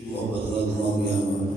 محبت نال تمام یہاں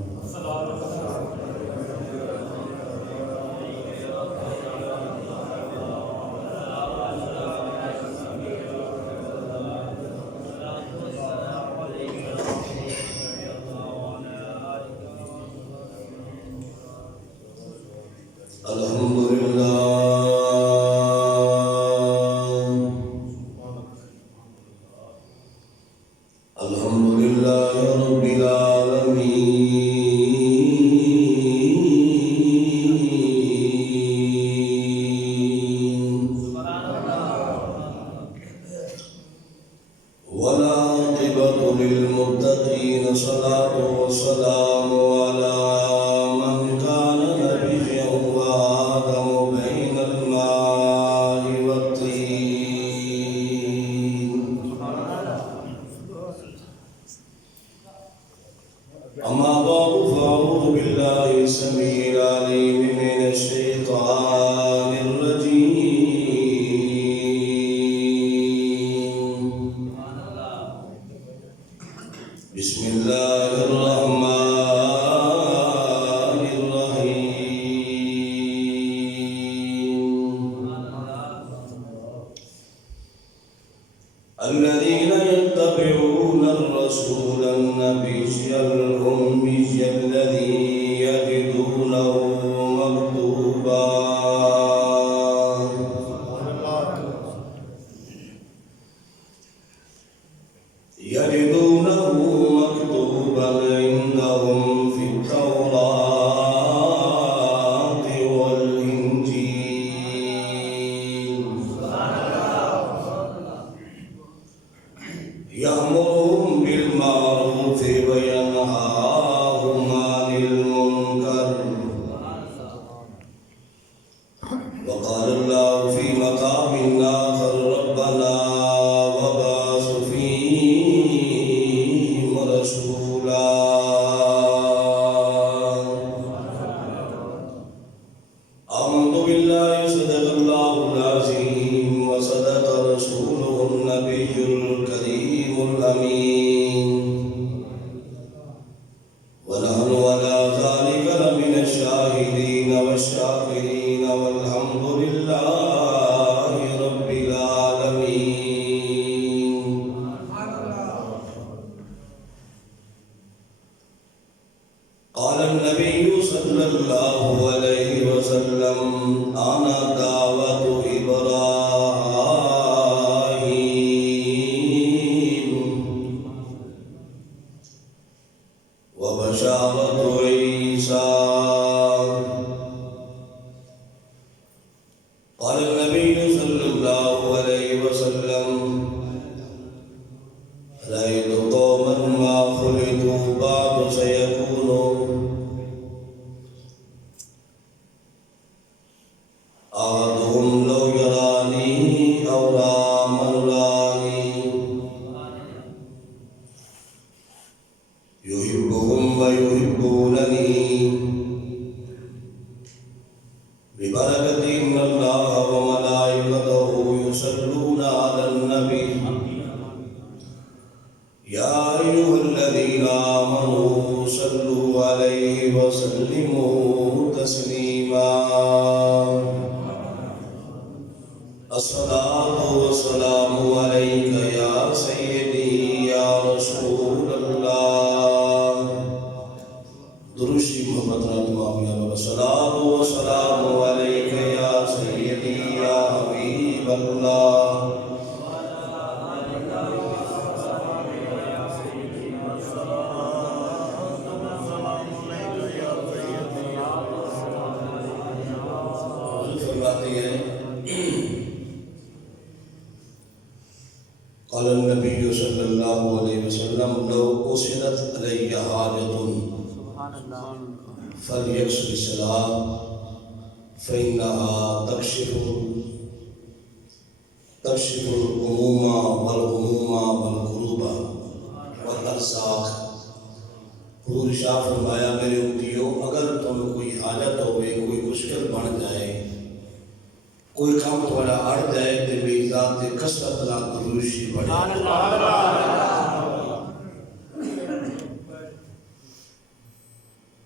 کوئی کام تھوڑا اڑ جائے تے بھی ذات کثرت نال دروشی بڑھے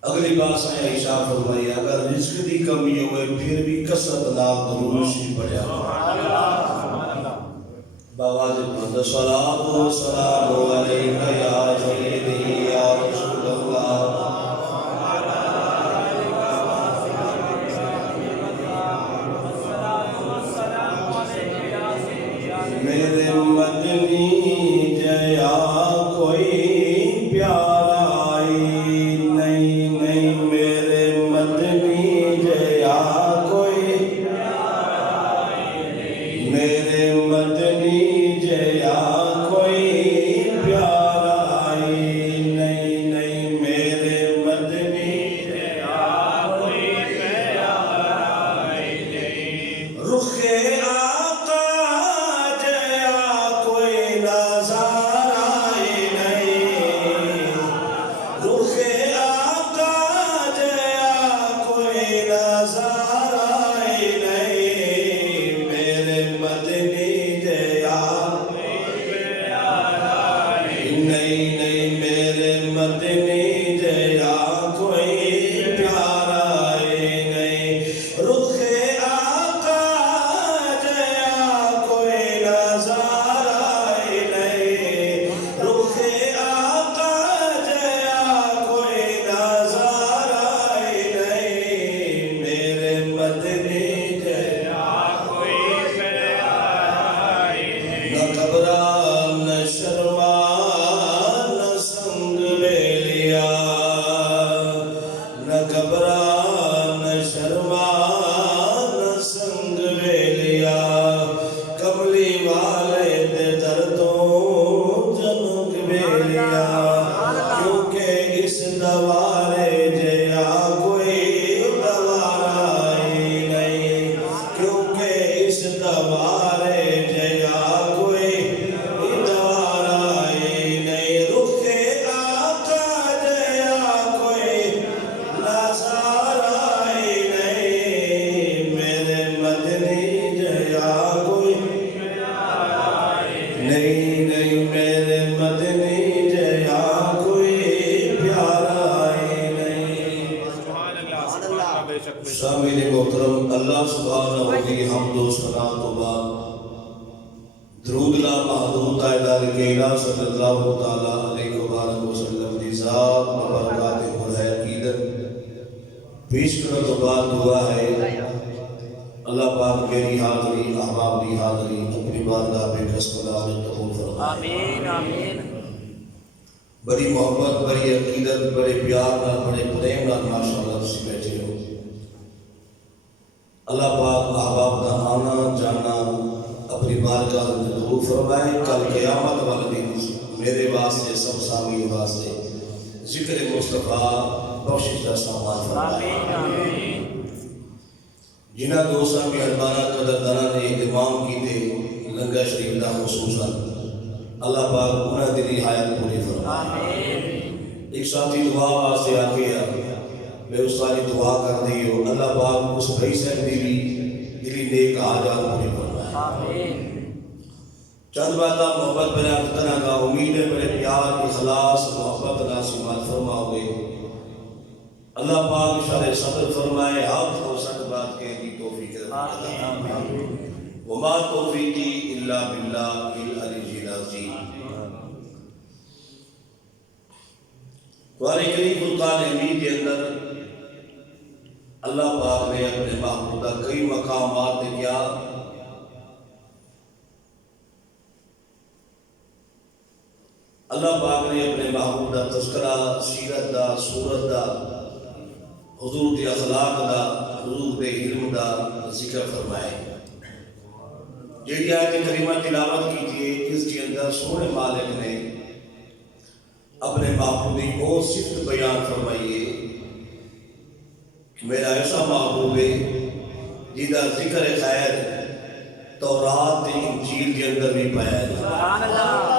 اگلی بات سے عائشہ فرمائی اگر رزق دی کمی ہوئے پھر بھی کثرت نال درود شریف پڑھیا بابا جی صلاۃ و سلام علیکہ یا سیدی یا رسول اللہ میرے مدنی جیا کوئی پیارا نہیں نہیں میرے مدنی جیا کوئی میرے مدنی جیا کوئی پیارا نہیں نہیں میرے مدنی جیا کوئی پیارا نہیں رخ سامعین محترم اللہ سبحانہ و کی حمد و ثنا تو بعد درود لا محدود تائیدار کیلا صلی اللہ تعالیٰ علیہ وسلم دی ذات مبارکات پر ہے عقیدت پیش کرنے تو بعد دعا ہے اللہ پاک میری حاضری احباب دی حاضری اپنی بارگاہ پہ قسم اللہ قبول فرمائے آمین آمین بڑی محبت بڑی عقیدت بڑے پیار نہ بڑے پریم نہ ماشاءاللہ سے بیٹھے ہو اللہ پاک احباب کا آنا جانا اپنی بارگاہ میں قبول فرمائے کل قیامت والے دن میرے واسطے سب سامعین واسطے ذکر مصطفیٰ بخشش کا سامان فرمائے جنہ دوستاں کی حربانہ قدردانہ نے اہتمام کی تھے لنگر شریف دا خصوصاً اللہ پاک انہیں دلی حیات پوری فرمائے ایک ساتھی دعا واسطے آ گیا میں اس والی دعا کر دی ہو اللہ پاک اس بھائی سے دلی نیک حاجات پوری فرمائے چند باتہ محبت بیان کرنا کا امید ہے بڑے پیار اخلاص محبت ناصمات فرماؤ گے اللہ پاک شرح صدر فرمائے حق و سچ بات کہنے کی توفیق رکھتا وما توفیقی الا باللہ العلی العظیم قرآن کریم فرقان حمید کے اندر اللہ پاک نے اپنے محبوبہ کئی مقامات کیا اللہ پاک نے اپنے محبوب دا تذکرہ سیرت دا صورت دا حضور دی اخلاق دا حضور دے علم دا ذکر فرمائے جیڑی آیت کریمہ تلاوت کی تھی اس کے اندر سونے مالک نے اپنے محبوب دی وہ صفت بیان فرمائیے کہ میرا ایسا محبوب ہے جیدہ ذکر خیر تورات دی انجیل کے اندر بھی پایا ہے سبحان اللہ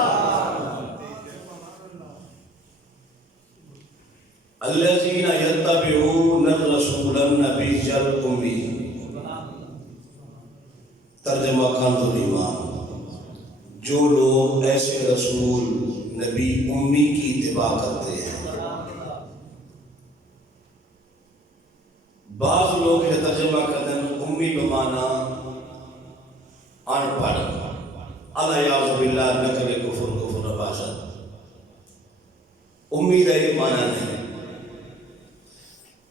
الذین یتبعون الرسول النبی الأمی ترجمہ کنز الایمان جو لوگ ایسے رسول نبی امی کی اتباع کرتے ہیں بعض لوگ یہ ترجمہ کرتے ہیں امی بمانا ان پڑھ، الیاذ باللہ نقل کفر باشد۔ امی کا یہ معنی نہیں،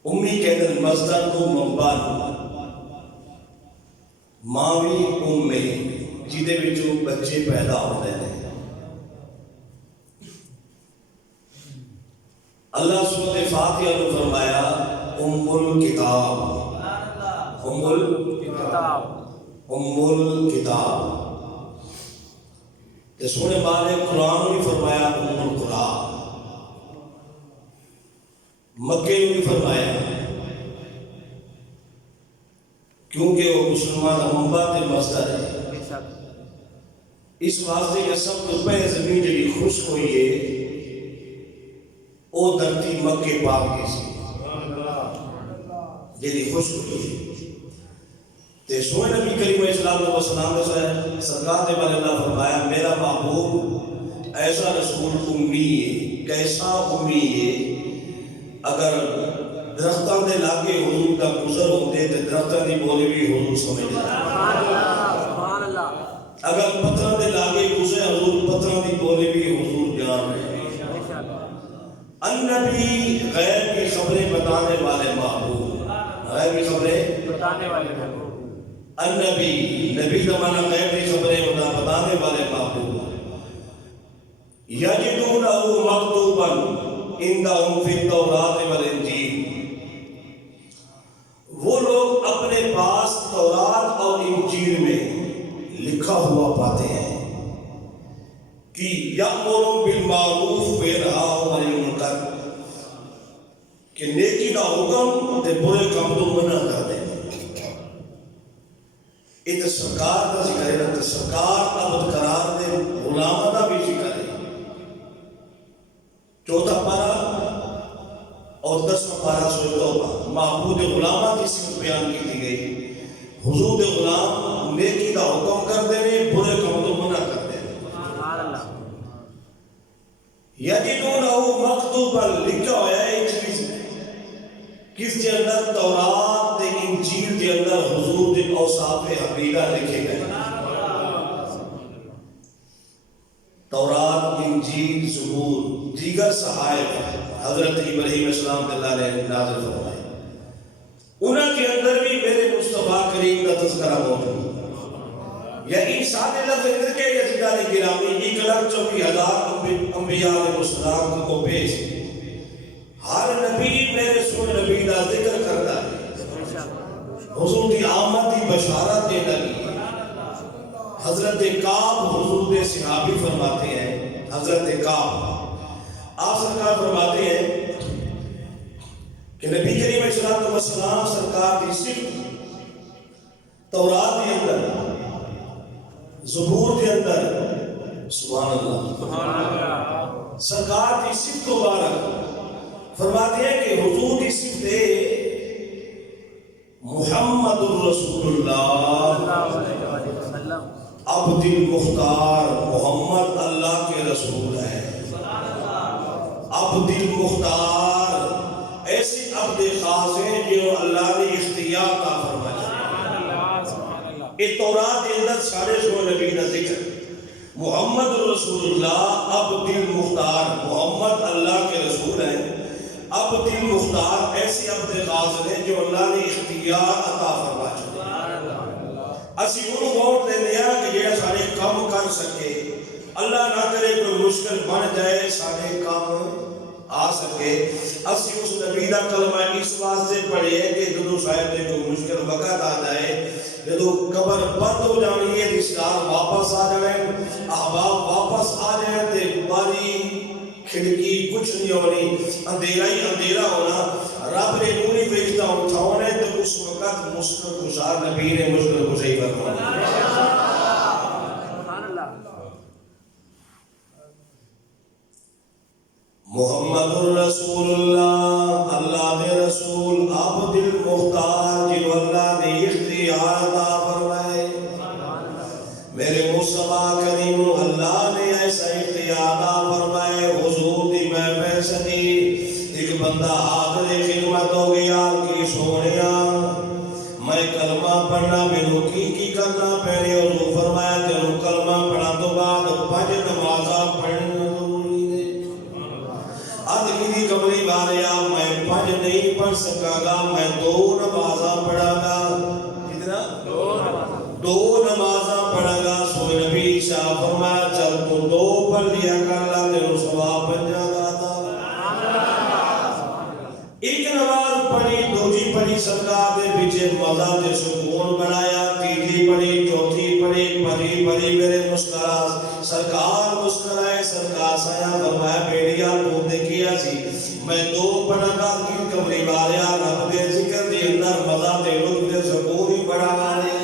امی کہتے ہیں مصدر کو منبع ماوی ام جہدے وچوں بچے پیدا ہوتے ہیں۔ اللہ سورۃ فاتحہ نے فرمایا ام الکتاب، ام الکتاب۔ کہ سونے بارے قرآن بھی فرمایا ام القرآن، مکے نے بھی فرمایا، کیونکہ وہ مسلمان منبع تے مصدر ہے۔ اس واسطے کہ سب تو پہلے زمین جڑی خشک ہوئی ہے وہ دھرتی مکے پاک کی سی جڑی خشک ہوئی ہے۔ تے سونے نبی کریم اسلام علیہ وسلم نے سرکار کے بارے اللہ فرمایا میرا محبوب ایسا رسول امی ہے، کیسا امی ہے، اگر درختوں کے لاگے حضور کا گزر ہوتے تو درختوں کی بولی بھی حضور سمجھ جاتے، اگر پتھروں کے لاگے گزرے حضور پتھروں کی بولی بھی حضور جان رہے۔ النبی غیب کی خبریں بتانے والے محبوب، غیب کی خبریں بتانے والے محبوب، النبی نبی کا معنی غیب کی خبریں بتانے والے محبوب۔ یجدونہ مکتوبا عندہم فی التوراۃ والانجیل، وہ لوگ اپنے پاس تورات اور انجیل میں لکھا ہوا پاتے ہیں کہ یأمر بالمعروف وینہی عن المنکر، کہ نیکی کا حکم تے برے کام تو منع کر دیں۔ یہ تو سرکار کا ذکر ہے، تو سرکار عبد قرار دے غلامہ کا بھی ذکر ہے۔ چوتھا پارہ اور 10واں پارہ سورۃ توبہ معبود غلامہ کی صفت بیان کی دی گئی۔ حضور دے غلام نیکی کا حکم کر دینے، برے کام تو منع کر دینے۔ یجدونہ مکتوبا لکھا ہوا ہے ایک چیز کس کے اندر تورات تے انجیل کے اندر حضور دے اوصاف حمیدہ لکھے گئے۔ تورات، انجیل، زبور، دیگر صحائف حضرت ابراہیم السلام اللہ نے نازل فرمائے، انہاں کے اندر بھی میرے مصطفیٰ کریم کا تذکرہ موجود ہے۔ یا انسان لفظ ذکر کے یزیدان گرامی 1,40,000 انبیاء علیہ السلام کو پیش، ہر نبی میرے سن نبی کا ذکر کرتا ہے، حضور کی آمد کی بشارت دیتا ہے۔ حضرت کعب حضور کے صحابی فرماتے ہیں، حضرت کعب آپ سرکار فرماتے ہیں کہ نبی کریم علیہ السلام سرکار کی صفت تورات کے اندر، زبور کے اندر، سبحان اللہ، سرکار کی صفت مبارک فرماتے ہیں کہ حضور کی صفت ہے محمد الرسول اللہ عبد المختار، محمد اللہ کے رسول ہے، عبد المختار، ایسی عبد خاص ہیں جو اللہ نے اختیار کا فرمایا۔ یہ تورات کے اندر سارے سو نبی کا ذکر، محمد رسول اللہ عبد المختار، محمد اللہ کے رسول ہیں، عبد المختار ایسی عبد خاص ہیں جو اللہ نے اختیار عطا فرما چکے۔ اسی انہوں ووٹ دے دیا کہ یہ سارے کام کر سکے، اللہ نہ کرے کوئی مشکل بن جائے سارے کام آ سکے۔ اسی اس نبی دا کلمہ اس واسطے پڑھے کہ جدو صاحب دے کوئی مشکل وقت آ جائے، جدو قبر بند ہو جانی ہے، رشتہدار واپس آ جائیں، احباب واپس آ جائیں، تے باری کھڑکی کچھ نہیں ہونی، اندھیرا ہی اندھیرا ہونا، رب نے نوری فرشتہ اٹھانے، تو اس وقت مشکل گزار نبی نے مشکل گزاری فرمایا۔ محمد الرسول اللہ، اللہ دے رسول، عبد المختار جنہوں اللہ نے اختیار عطا فرمائے۔ میرے مصطفیٰ کریم اللہ نے ایسا اختیار عطا فرمائے، حضور دی محفل سجی، ایک بندہ حاضر خدمت ہو گیا کہ سونیا میں کلمہ پڑھنا مینوں کی کرنا پہلے حضور فرمایا تینوں کلمہ پڑھا تو بعد 5 نمازاں پڑھنا ضروری ہے ادھی کملی والیا میں 5 نہیں پڑھ سکاں گا میں 2 نمازاں پڑھاں گا کتنا 2 نمازاں پڑھاں گا سوئے نبی شاہ فرمایا چل تو 2 پڑھ لیا کر اللہ تینوں ثواب بن جاتا ایک نماز پڑھی دوسری پڑھی سرکار دے پیچھے مزہ تے سکون بنایا تیسری پڑھی چوتھی پڑھی پڑھی پڑھی میرے مسکرا سرکار مسکرائے سرکار سایا فرمایا بیٹیا تو نے کیا سی میں 2 پڑھا گا کہ کمری والیا رب دے ذکر دے اندر مزہ تے لطف تے سکون ہی بڑھا والے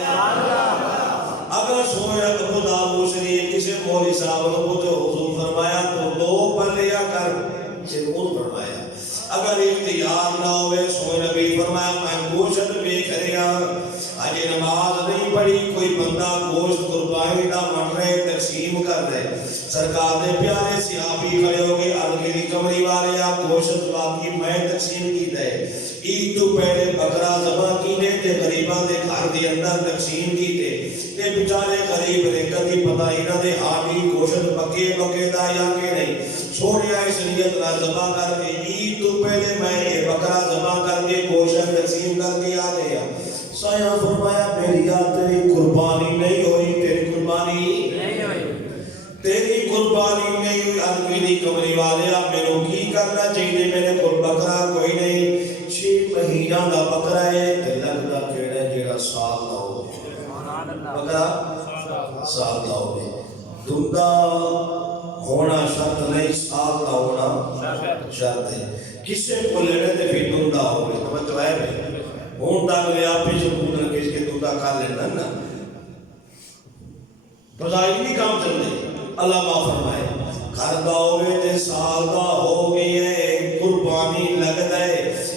اگر سویا خدا مشری کسی مولوی صاحب نے پوچھو حضور فرمایا تو 2 پڑھ لیا کر سکون فرمایا اگر اختیار نہ ہوئے سوئے نبی فرمایا میں گوشت بھی کریا آج نماز نہیں پڑھی کوئی بندہ گوشت قربانی نہ من رہے تقسیم کر رہے سرکار دے پیارے صحابی کھڑے ہو گئے الگری کمری والے آپ گوشت باقی میں تقسیم کی دے عید تو پہلے بکرا ذبح کی دے تے غریباں دے گھر دے اندر تقسیم کی دے تے بیچارے غریب نے کدی پتہ ہی نہ دے حالی گوشت پکے دا یا کہ نہیں سونیا اس نیت نہ ذبح کر کے عید تو پہلے میں یہ بکرا ذبح کر کے گوشت تقسیم کر کے آ گیا سایہ فرمایا میری تیری قربانی نہیں ہوئی تیری قربانی نہیں ہوئی تیری قربانی نہیں ہوئی الگری کمری والے آپ میرے کی کرنا چاہیے میرے کو بکرا کوئی نہیں 6 مہینہ دا بکرا ہے تے لگدا کیڑا جیڑا سال دا ہوے بکرا سال دا ہوے دندا ہونا شرط نہیں سال دا ہونا شرط ہے کسے کو لینے تے پھر دندا ہوے توجہ ہے بھائی ہون دا لے آپ جو پوچھنا کس کے دندا کر لینا نا تو ظاہری کام چل رہے اللہ معاف فرمائے گھر دا ہوئے تے سال دا ہو گئی ہے قربانی لگ دے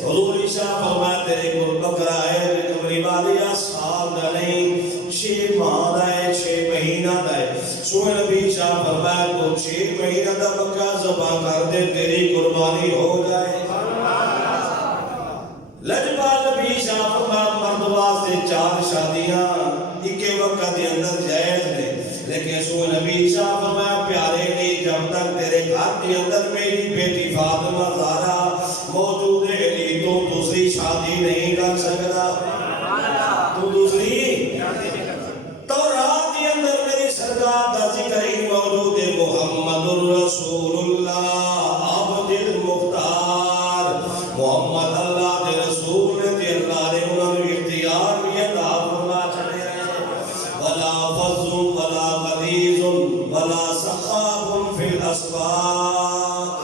حضور عیسیٰ فرمایا تیرے کو بکرا ہے کمری والیا سال دا نہیں 6 ماہ دا ہے 6 مہینہ دا ہے سوئے نبی عیسیٰ فرمایا تو 6 مہینہ دا بکرا ذبح کر دے تیری قربانی ہو جائے لجبال نبی عیسیٰ فرمایا مرد واسطے 4 شادیاں ایک وقت دے اندر جائز نے لیکن سو نبی عیسیٰ فرمایا پیارے نہیں جب تک تیرے گھر کے اندر میری بیٹی فاطمہ زہرا موجود ہے تو دوسری شادی نہیں کر سکتا تو دوسری تو رات کے اندر میری سرکار دا ذکر ہی موجود ہے محمد الرسول اللہ عبد المختار محمد اللہ دے رسول نے تے اللہ نے انہوں نے اختیار بھی عطا فرما چھڑے ولا فض ولا غلیظ ولا سخاب فی الاسواق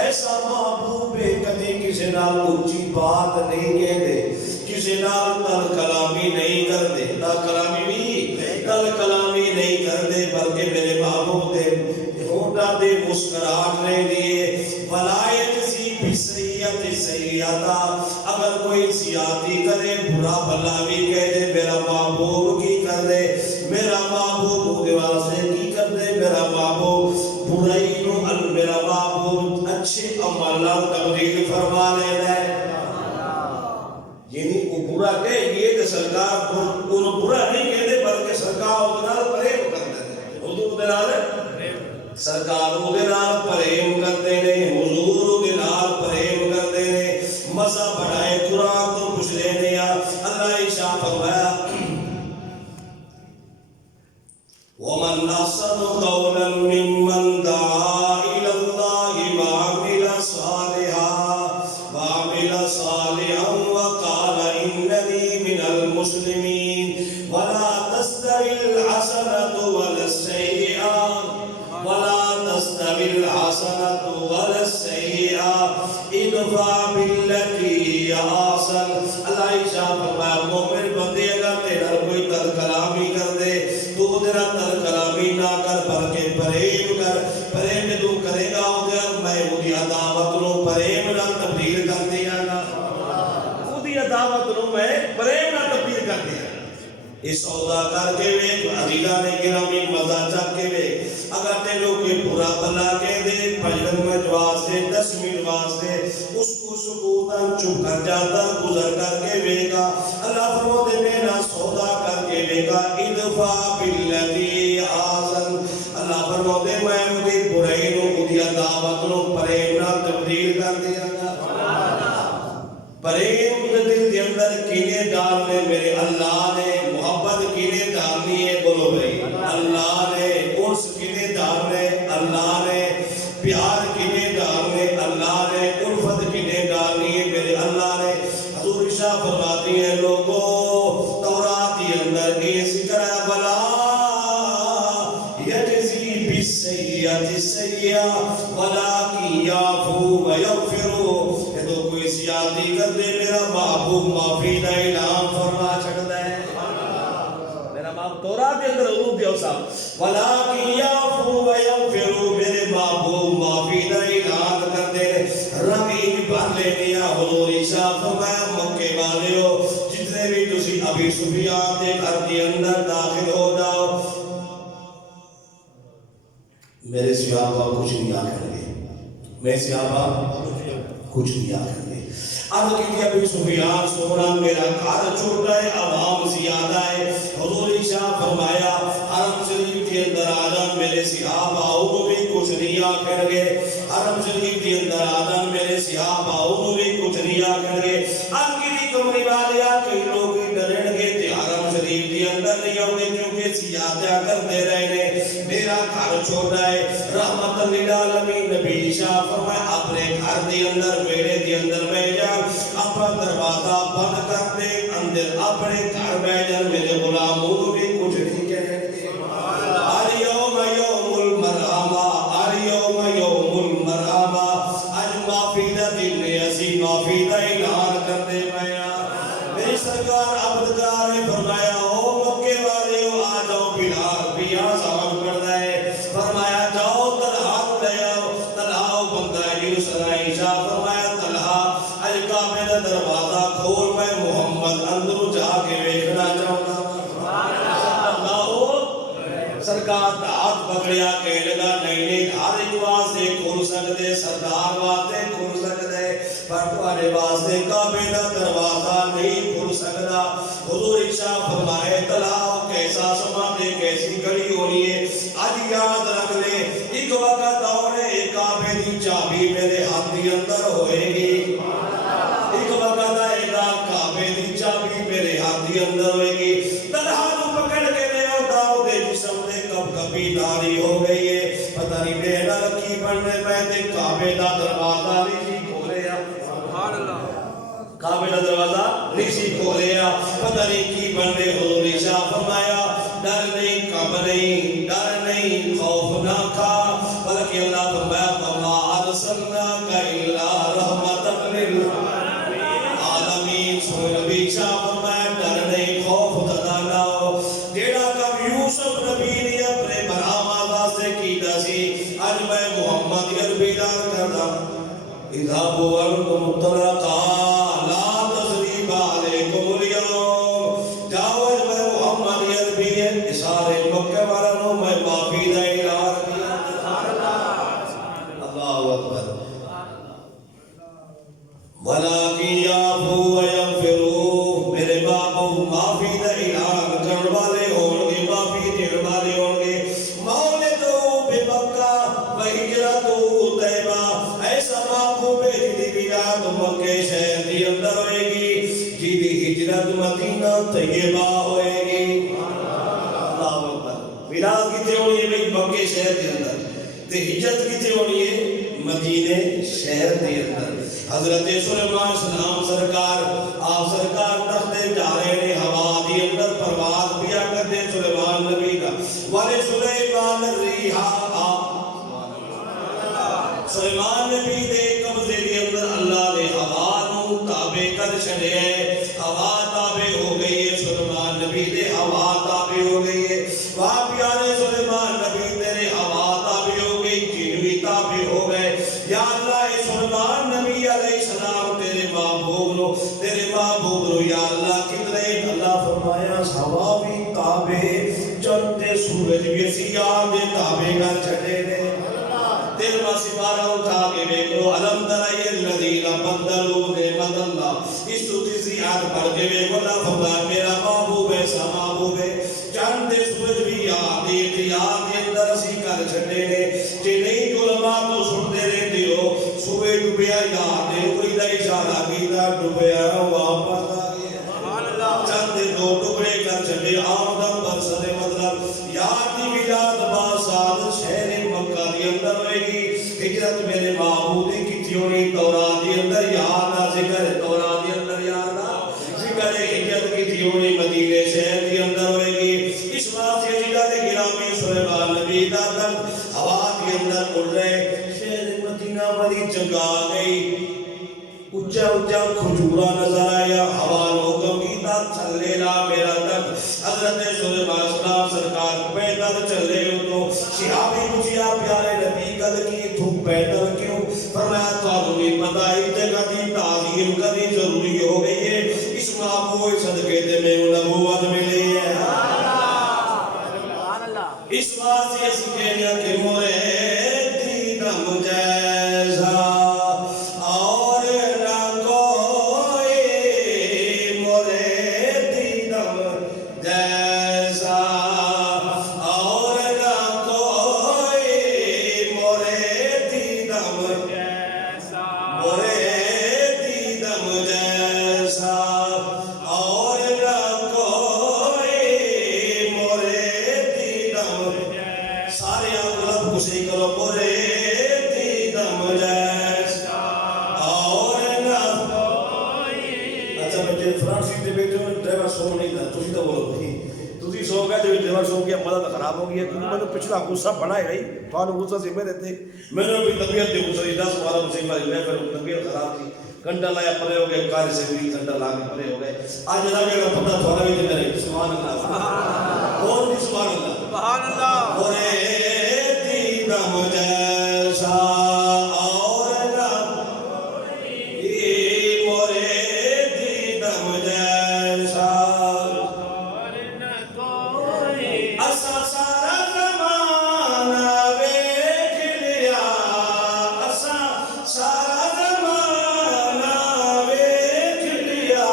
ایسا محبوب کدی کسی نال اونچی بات نہیں کہتے کسی نال تل کلامی نہیں کرتے تل کلامی بھی تل کلامی نہیں کرتے بلکہ میرے محبوب دے ہونٹا دے مسکراہٹ نہیں دیے ولایت سی بسریت سیئتا اگر کوئی زیادتی کرے برا بھلا بھی کہہ دے میرا محبوب کی کر دے میرا محبوب دیوار سے کی کر دے میرا محبوب برائی نو میرا محبوب اچھے عملہ تبدیل فرما لے لے یعنی وہ برا کہے یہ کہ سرکار انہوں برا نہیں کہہ دے بلکہ سرکار ادھنال پریم کرتے ہیں حضور ادھنال سرکار ادھنال پریم کرتے ہیں حضور ادھنال پریم کرتے ہیں مزہ بڑھائے قرآن تو کچھ لے دیا اللہ عیسیٰ فرمایا وَمَنْ أَحْسَنُ قَوْلًا مِّمَّنْ دَعَا إِلَى اللَّهِ وَعَمِلَ صَالِحًا وَقَالَ إِنَّنِي مِنَ الْمُسْلِمِينَ وَلَا تَسْتَوِي الْحَسَنَةُ وَلَا السَّيِّئَةُ ادفع بالتي هي احسن اللہ عیسیٰ فرمایا مومن بندے اگر تیرا کوئی تر کلامی کر دے تو تیرا تر کلامی نہ کر بلکہ پریم کر پریم تو کرے گا ادھر میں اودی عداوت نو پریم نال تبدیل کر دیا نا اودی عداوت نو میں پریم نال تبدیل کر دیا اس سودا کر کے ویک عزیزہ نے گرامی مزہ چک کے ویک اگر تینوں کوئی برا بھلا کہہ دے 5 نمبر جواز دے 10 منٹ جواز دے اس کو سکوتاً چپ کر جاتا گزر کر کے ویکا اللہ فرماتے میرا سودا کر کے ویکا ادفع باللذی آزن اللہ فرماتے میں مجھے برائی نو ادیا دعوت نو پریم نہ تبدیل کر دیا گا پریم دل کے اندر کینے ڈالنے میرے اللہ نے محبت کینے ڈالنی ہے بولو بھائی اللہ نے انس کینے ڈالنے اللہ نے پیار کینے ڈالنے اللہ نے الفت کینے ڈالنی ہے میرے اللہ نے حضور عشاء فرماتی ہیں لوگوں تورات کے اندر یہ ذکر ہے بلا یجزی بالسیئۃ سیئۃ ولکن یعفو ویغفر یہ تو کوئی زیادتی کر دے میرا محبوب معافی کا اعلان فرما چھڑتا ہے میرا محبوب تورات کے اندر حضور دیو صاحب ولکن یعفو ویغفر میرے محبوب معافی کا اعلان کر دے رنگین بھر لینیا حضور عیسیٰ فرمایا مکے والے ہو جتنے بھی تسی ابھی سفیان دے گھر کے اندر داخل ہو جاؤ میرے صحابہ کچھ نہیں آکھیں گے میرے صحابہ کچھ نہیں آکھیں گے عرض کی ابھی سفیان سونا میرا گھر چھوٹا ہے عوام زیادہ ہے حضور عیسیٰ فرمایا حرم شریف کے اندر آجان میرے صحابہ انہوں بھی کچھ نہیں آکھیں گے حرم شریف کے اندر آجان میرے صحابہ انہوں بھی کچھ نہیں آکھیں گے انگیری کمری والے آکے لوگ ڈریں گے تے حرم شریف کے اندر نہیں ہوں گے کیونکہ سیادہ کرتے رہنے میرا گھر چھوٹا ہے رحمت للعالمین نبی عیسیٰ فرمایا اپنے گھر دے اندر میرے دے اندر بیٹھ جا اپنا دروازہ بند کر دے اندر اپنے گھر بیٹھ جا میرے غلاموں بھی کچھ نہیں کہنے گے الیوم یوم المرحمہ الیوم یوم المرحمہ آج معافی دا دن نے اسی معافی دا اعلان کر دے پایا میری سرکار عبداللہ نے فرمایا او مکے والے ہو آ جاؤ بلال بھی آزان کرنا ہے فرمایا جاؤ طلحہ لے آؤ طلحہ بندہ یوسف عیسیٰ فرمایا طلحہ اج کعبے دا دروازہ کھول میں محمد اندر جا کے دیکھنا چاہتا سرکار دا ہاتھ پکڑیا کہنے لگا نہیں ہر ایک واسطے کھول سکتے سردار واسطے کھول سکتے پر تمہارے واسطے کعبے دا دروازہ نہیں کھل سکتا حضور عیسیٰ فرمائے طلحہ کیسا سما دے کیسی گھڑی ہونی ہے آج یاد رکھ لے ایک وقت آنے کعبے دی چابی میرے ہاتھ دی اندر ہوئے گی ایک وقت آئے گا کعبے دی چابی میرے ہاتھ دی اندر ہوئے گی طلحہ نو پکڑ کے لے آتا دے جسم دے کب کبھی داری ہو گئی ہے پتہ نہیں میرا کی بننے پہتے کعبے دا دروازہ نہیں کھولے کعبے دا دروازہ نہیں کھولے پتہ نہیں کی بننے حضور عیسیٰ فرمایا ڈر نہیں کب نہیں ڈر نہیں خوف نہ کھا بلکہ اللہ فرمایا وما ارسلناک الا رحمۃ للعالمین سوئے نبی عیسیٰ فرمایا ڈر نہیں خوف زدہ نہ ہو جیڑا کب یوسف نبی نے اپنے برآمد واسطے کیتا سی اج میں محمد عربی دار کرتا اذهبوا انتم طلقاء لا تثریب علیکم اليوم جاؤ اج میں محمد عربی ہے سارے مکہ والوں میں معافی دا اعلان کیا اللہ اکبر ولکن یعفو ویغفر میرے باپ معافی دا اعلان کرنے والے ہوں گے معافی دینے والے ہوں گے مولدو بمکہ وہجرتو طیبہ ایسا محبوب ہے جدی بلاد مکہ شہر دی اندر ہوئے گی جدی ہجرت مدینہ طیبہ ہوئے گی اللہ اکبر بلاد کتے ہونی ہے بھئی مکہ شہر دی اندر تے ہجرت کتے ہونی ہے مدینہ شہر دی اندر حضرت سلیمان سلام سرکار آپ سرکار تختے جا رہے ہیں ہوا دی اندر پرواز پیا کرتے سلیمان نبی کا والے سلیمان ریحا سلیمان نبی دے قبضے دی اندر اللہ نے ہوا نو تابع کر چھڑے ہوا تابع ہو گئی ہے سلیمان نبی دے ہوا تابع ہو گئی ہے وہاں پیارے سلیمان نبی تیرے ہوا تابع ہو گئی جن بھی تابع ہو گئے یا اللہ سلیمان نبی علیہ السلام تیرے محبوب نو یا اللہ کتنے اللہ فرمایا ہوا بھی الذین بدلوا نعمت اللہ اس تو تیسری آیت پڑھ کے میں اللہ فرمایا میرا محبوب ایسا محبوب ہے چاند سورج بھی یاد کے اندر اسی کر چھڑے نے کہ نہیں علماء تو سنتے رہتے ہو صبح ڈوبیا یاد ہے کوئی دا اشارہ کیتا ڈوبیا واپس آ گیا چاند دو ٹکڑے کر چھڑے آمدن برسد مطلب یاد دی ولاد باساد شہر مکہ دی اندر ہوئے گی ہجرت میرے معبود کی تیونی تورات دی اندر یاد آ ذکر تورات دی اندر یاد آ ذکر ہجرت کی تیونی مدینے شہر دی اندر ہوئے گی اس واسطے جلال گرامی سلیمان نبی دادن ہوا کے اندر اڑ رہے شہر مدینہ بڑی جگہ گئی اچھا اچھا کھجورا نظر آیا ہوا نے حکم کیتا چلے لا میرا تک حضرت سلیمان اسلام سرکار پیدل چلے تو صحابی پوچھیا پیارے نبی قد کی تو پیدل کیوں فرمایا تو نہیں پتہ ہی جگہ کی تعظیم کرنی ضروری ہو گئی ہے اس معبود صدقے تے میں نبوت ملی ہے اس واسطے اس کہنیا کہ مرید دم جیسا اور نہ کوئی مرید دم جیسا اور نہ کوئی مرید دم جیسا مرید دم جیسا اور نہ کوئی مرید دم سارے آپ خوشی کرو مرید دم جیسا اور نہ کوئی اچھا بچے فرنٹ سیٹ دے بیٹھے ہو ڈرائیور سو نہیں تھا تسی تو بولو بھائی تسی سو گئے جو ڈرائیور سو گیا مدد خراب ہو گیا کیونکہ میں نے پچھلا غصہ بڑا ہے تو آنو غصہ سے میں رہتے میں نے بھی طبیعت دے غصہ 10 12 مجھے ماری میں پھر طبیعت خراب تھی کنڈا لایا پرے ہو گئے کار سے بھی کنڈا لا کے پرے ہو گئے آج اللہ کے پتہ تھوڑا بھی دے رہے سبحان اللہ اور بھی سبحان اللہ سبحان اللہ مرید دم جیسا اور نہ مرید دم جیسا اور نہ کوئی اسا سارا زمانہ ویکھ لیا اسا سارا زمانہ ویکھ لیا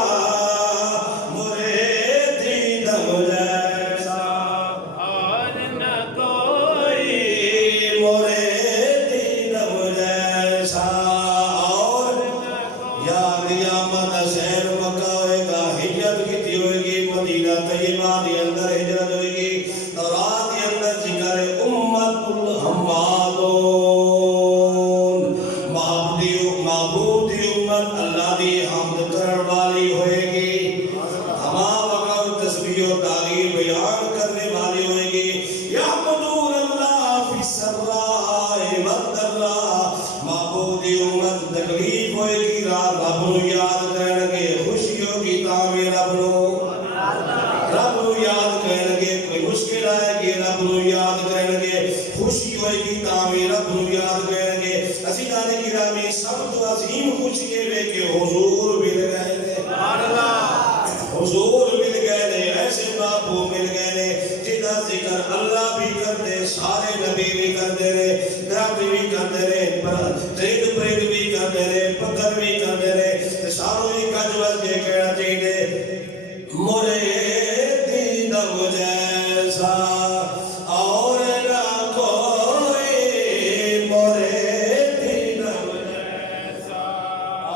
مرید دم جیسا اور نہ کوئی مرید دم جیسا اور یاد قیامت شہر مکہ ہوئے گا ہجرت کی ہوئے گی مدینہ طیبہ دی اندر ہجرت ہوئے گی تورات دی اندر ذکر امت الحمادون معبود دی امت اللہ دی حمد کرن والی ہوئے گی ہما وقت تسبیح و تعریف بیان کرنے والی ہوئے گی یعبدون اللہ فی السراء والضراء معبود دی امت تکلیف ہوئے گی رات رب نو یاد کرن گے خوشی ہوگی تعمیر رب نو یاد کرن گے کوئی مشکل آئے گی رب نو یاد کرن گے خوشی ہوئے گی تعمیر رب نو یاد کرن گے اسی جانے کی رامی سب تو عظیم خوشی ہے کہ حضور مل گئے نے حضور مل گئے نے ایسے باپو مل گئے نے جدا ذکر اللہ بھی کرتے سارے نبی بھی کرتے رہے درخت بھی کرتے رہے ترید پرید بھی کرتے رہے پتھر بھی کرتے رہے ساروں ہی کجوز کے کہنا چاہیے مرید دم جیسا اور نہ کوئی مرید دم جیسا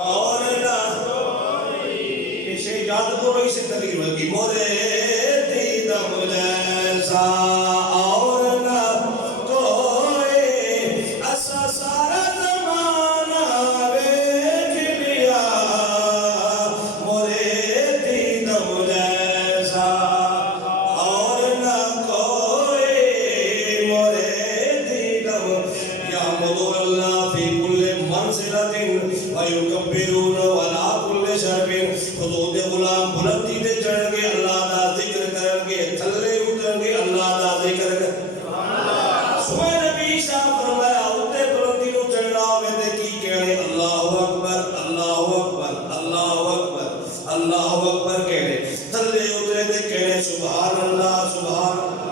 اور نہ کوئی اسے یاد کرو اسے تقریب ہوگی مرید دم جیسا اور نہ کوئی اسا سارا زمانہ ویکھ لیا مرید دم جیسا اور نہ کوئی مرید دم یعبدون اللہ فی کل منزلۃ ویکبرون ولا کل شرب حدود غلام بلندی تے چڑھ کے اللہ دا ذکر کرن گے تھلے اترن گے اللہ دا ذکر سوئے نبی شاہ فرمایا اتے بلندی کو چڑھنا ہوئے تے کی کہنے اللہ اکبر اللہ اکبر اللہ اکبر اللہ اکبر کہنے تھلے اترے تے کہنے سبحان اللہ سبحان اللہ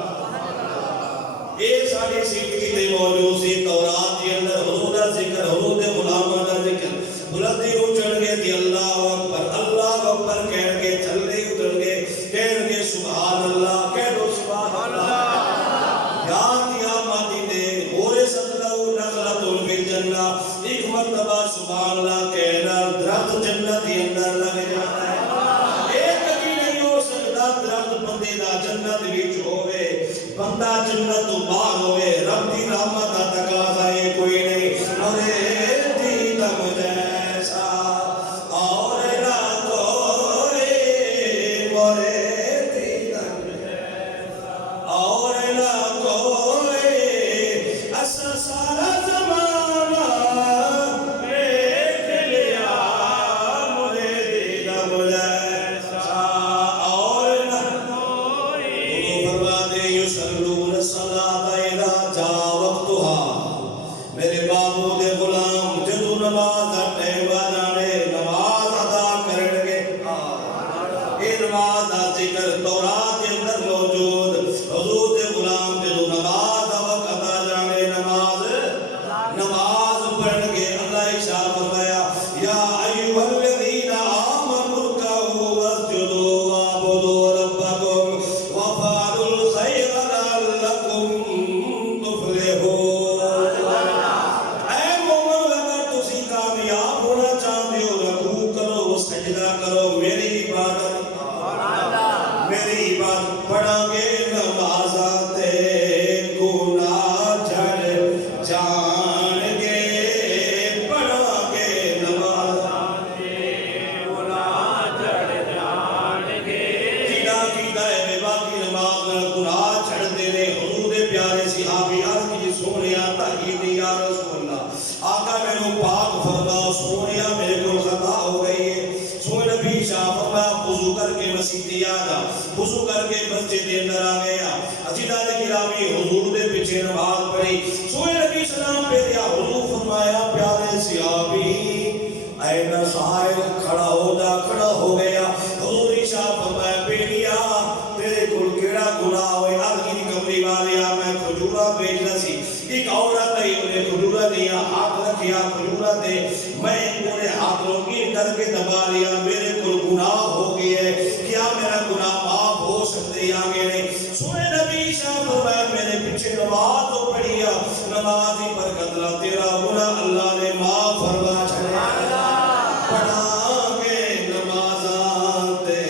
اے ساری صفت کی تے موجود سی تورات کے اندر حضور دا ذکر حضور دے غلاماں دا ذکر جلدی اٹھن گے تے اللہ اکبر کہن گے، تھلے اترن گے کہن گے سبحان اللہ، کہہ دو سبحان اللہ۔ یا مدینے ہورے صدلو نخلۃ فی الجنہ، ایک مرتبہ سبحان اللہ کہنا درخت جنت کے اندر لگ جاتا ہے۔ ایک کی نہیں ہو سکتا درخت بندے دا جنت وچ ہوے، بندہ جنت تو باہر ہوئے، رب دی رحمت دا تقاضا ہے کوئی نہیں۔ مرے دیدم جیسا اور نہ کوئی، مرے دیدم جیسا اور نہ کوئی، ایسا سارا زمانہ دیکھ لیا، مرے دیدم جیسا اور نہ کوئی۔ فرماتے یصلون الصلاۃ اذا جاء وقتها، میرے بابو دے غلام جدو نماز دا ٹائم آ جانے نماز ادا کرن گے۔ اے نماز دا ذکر تورات کے اندر موجود، حضور دے غلام جدو نماز دا وقت آ جانے نماز پڑھن گے۔ اللہ ارشاد فرمایا یا ایھا الذین آمنوا ارکعوا واسجدوا واعبدوا ربکم وافعلوا الخیر لعلکم تفلحون۔ اے مومن اگر تسی کامیاب ہونا چاہتے ہو، رکوع کرو، سجدہ کرو، میری عبادت پڑھا گے نمازاں تے گناہ جھڑ جان گے، پڑھا گے نمازاں تے گناہ جھڑ جان گے۔ کیدا ہے بے باقی نماز نال گناہ جھڑ دے نے۔ حضور دے پیارے صحابی عرض کی سونیا تحید یا رسول اللہ، آقا میرے پاک فرما سونیا میرے کو خطا ہو گئی ہے۔ سونے نبی شاہ فرمایا وضو کر کے مسجد آ جا، وضو کر کے مسجد کے اندر آ گیا۔ عزیزان گرامی حضور دے پیچھے نماز پڑھی، سونے نبی سلام پھیریا، حضور فرمایا پیارے صحابی اینا صاحب کھڑا ہو جا، کھڑا ہو گیا۔ حضور شاہ فرمایا بیٹیا تیرے کول کیڑا گناہ ہوئے؟ عرض کی کمری والیا میں کھجورا بیچنا سی، ایک عورت ہے انہیں کھجورا دیا، ہاتھ رکھیا کھجورا دے، میں انہیں ہاتھ روکی کر کے دبا لیا، میرے کول گناہ ہو گئی ہے، کیا میرا گناہ معاف ہو سکتے آگے نہیں؟ سونے نبی شاہ فرمایا میرے پیچھے نماز تو پڑھیا، نماز ہی پر قدرہ تیرا گناہ اللہ نے معاف فرما چھڑیا۔ پڑھا گے نمازاں تے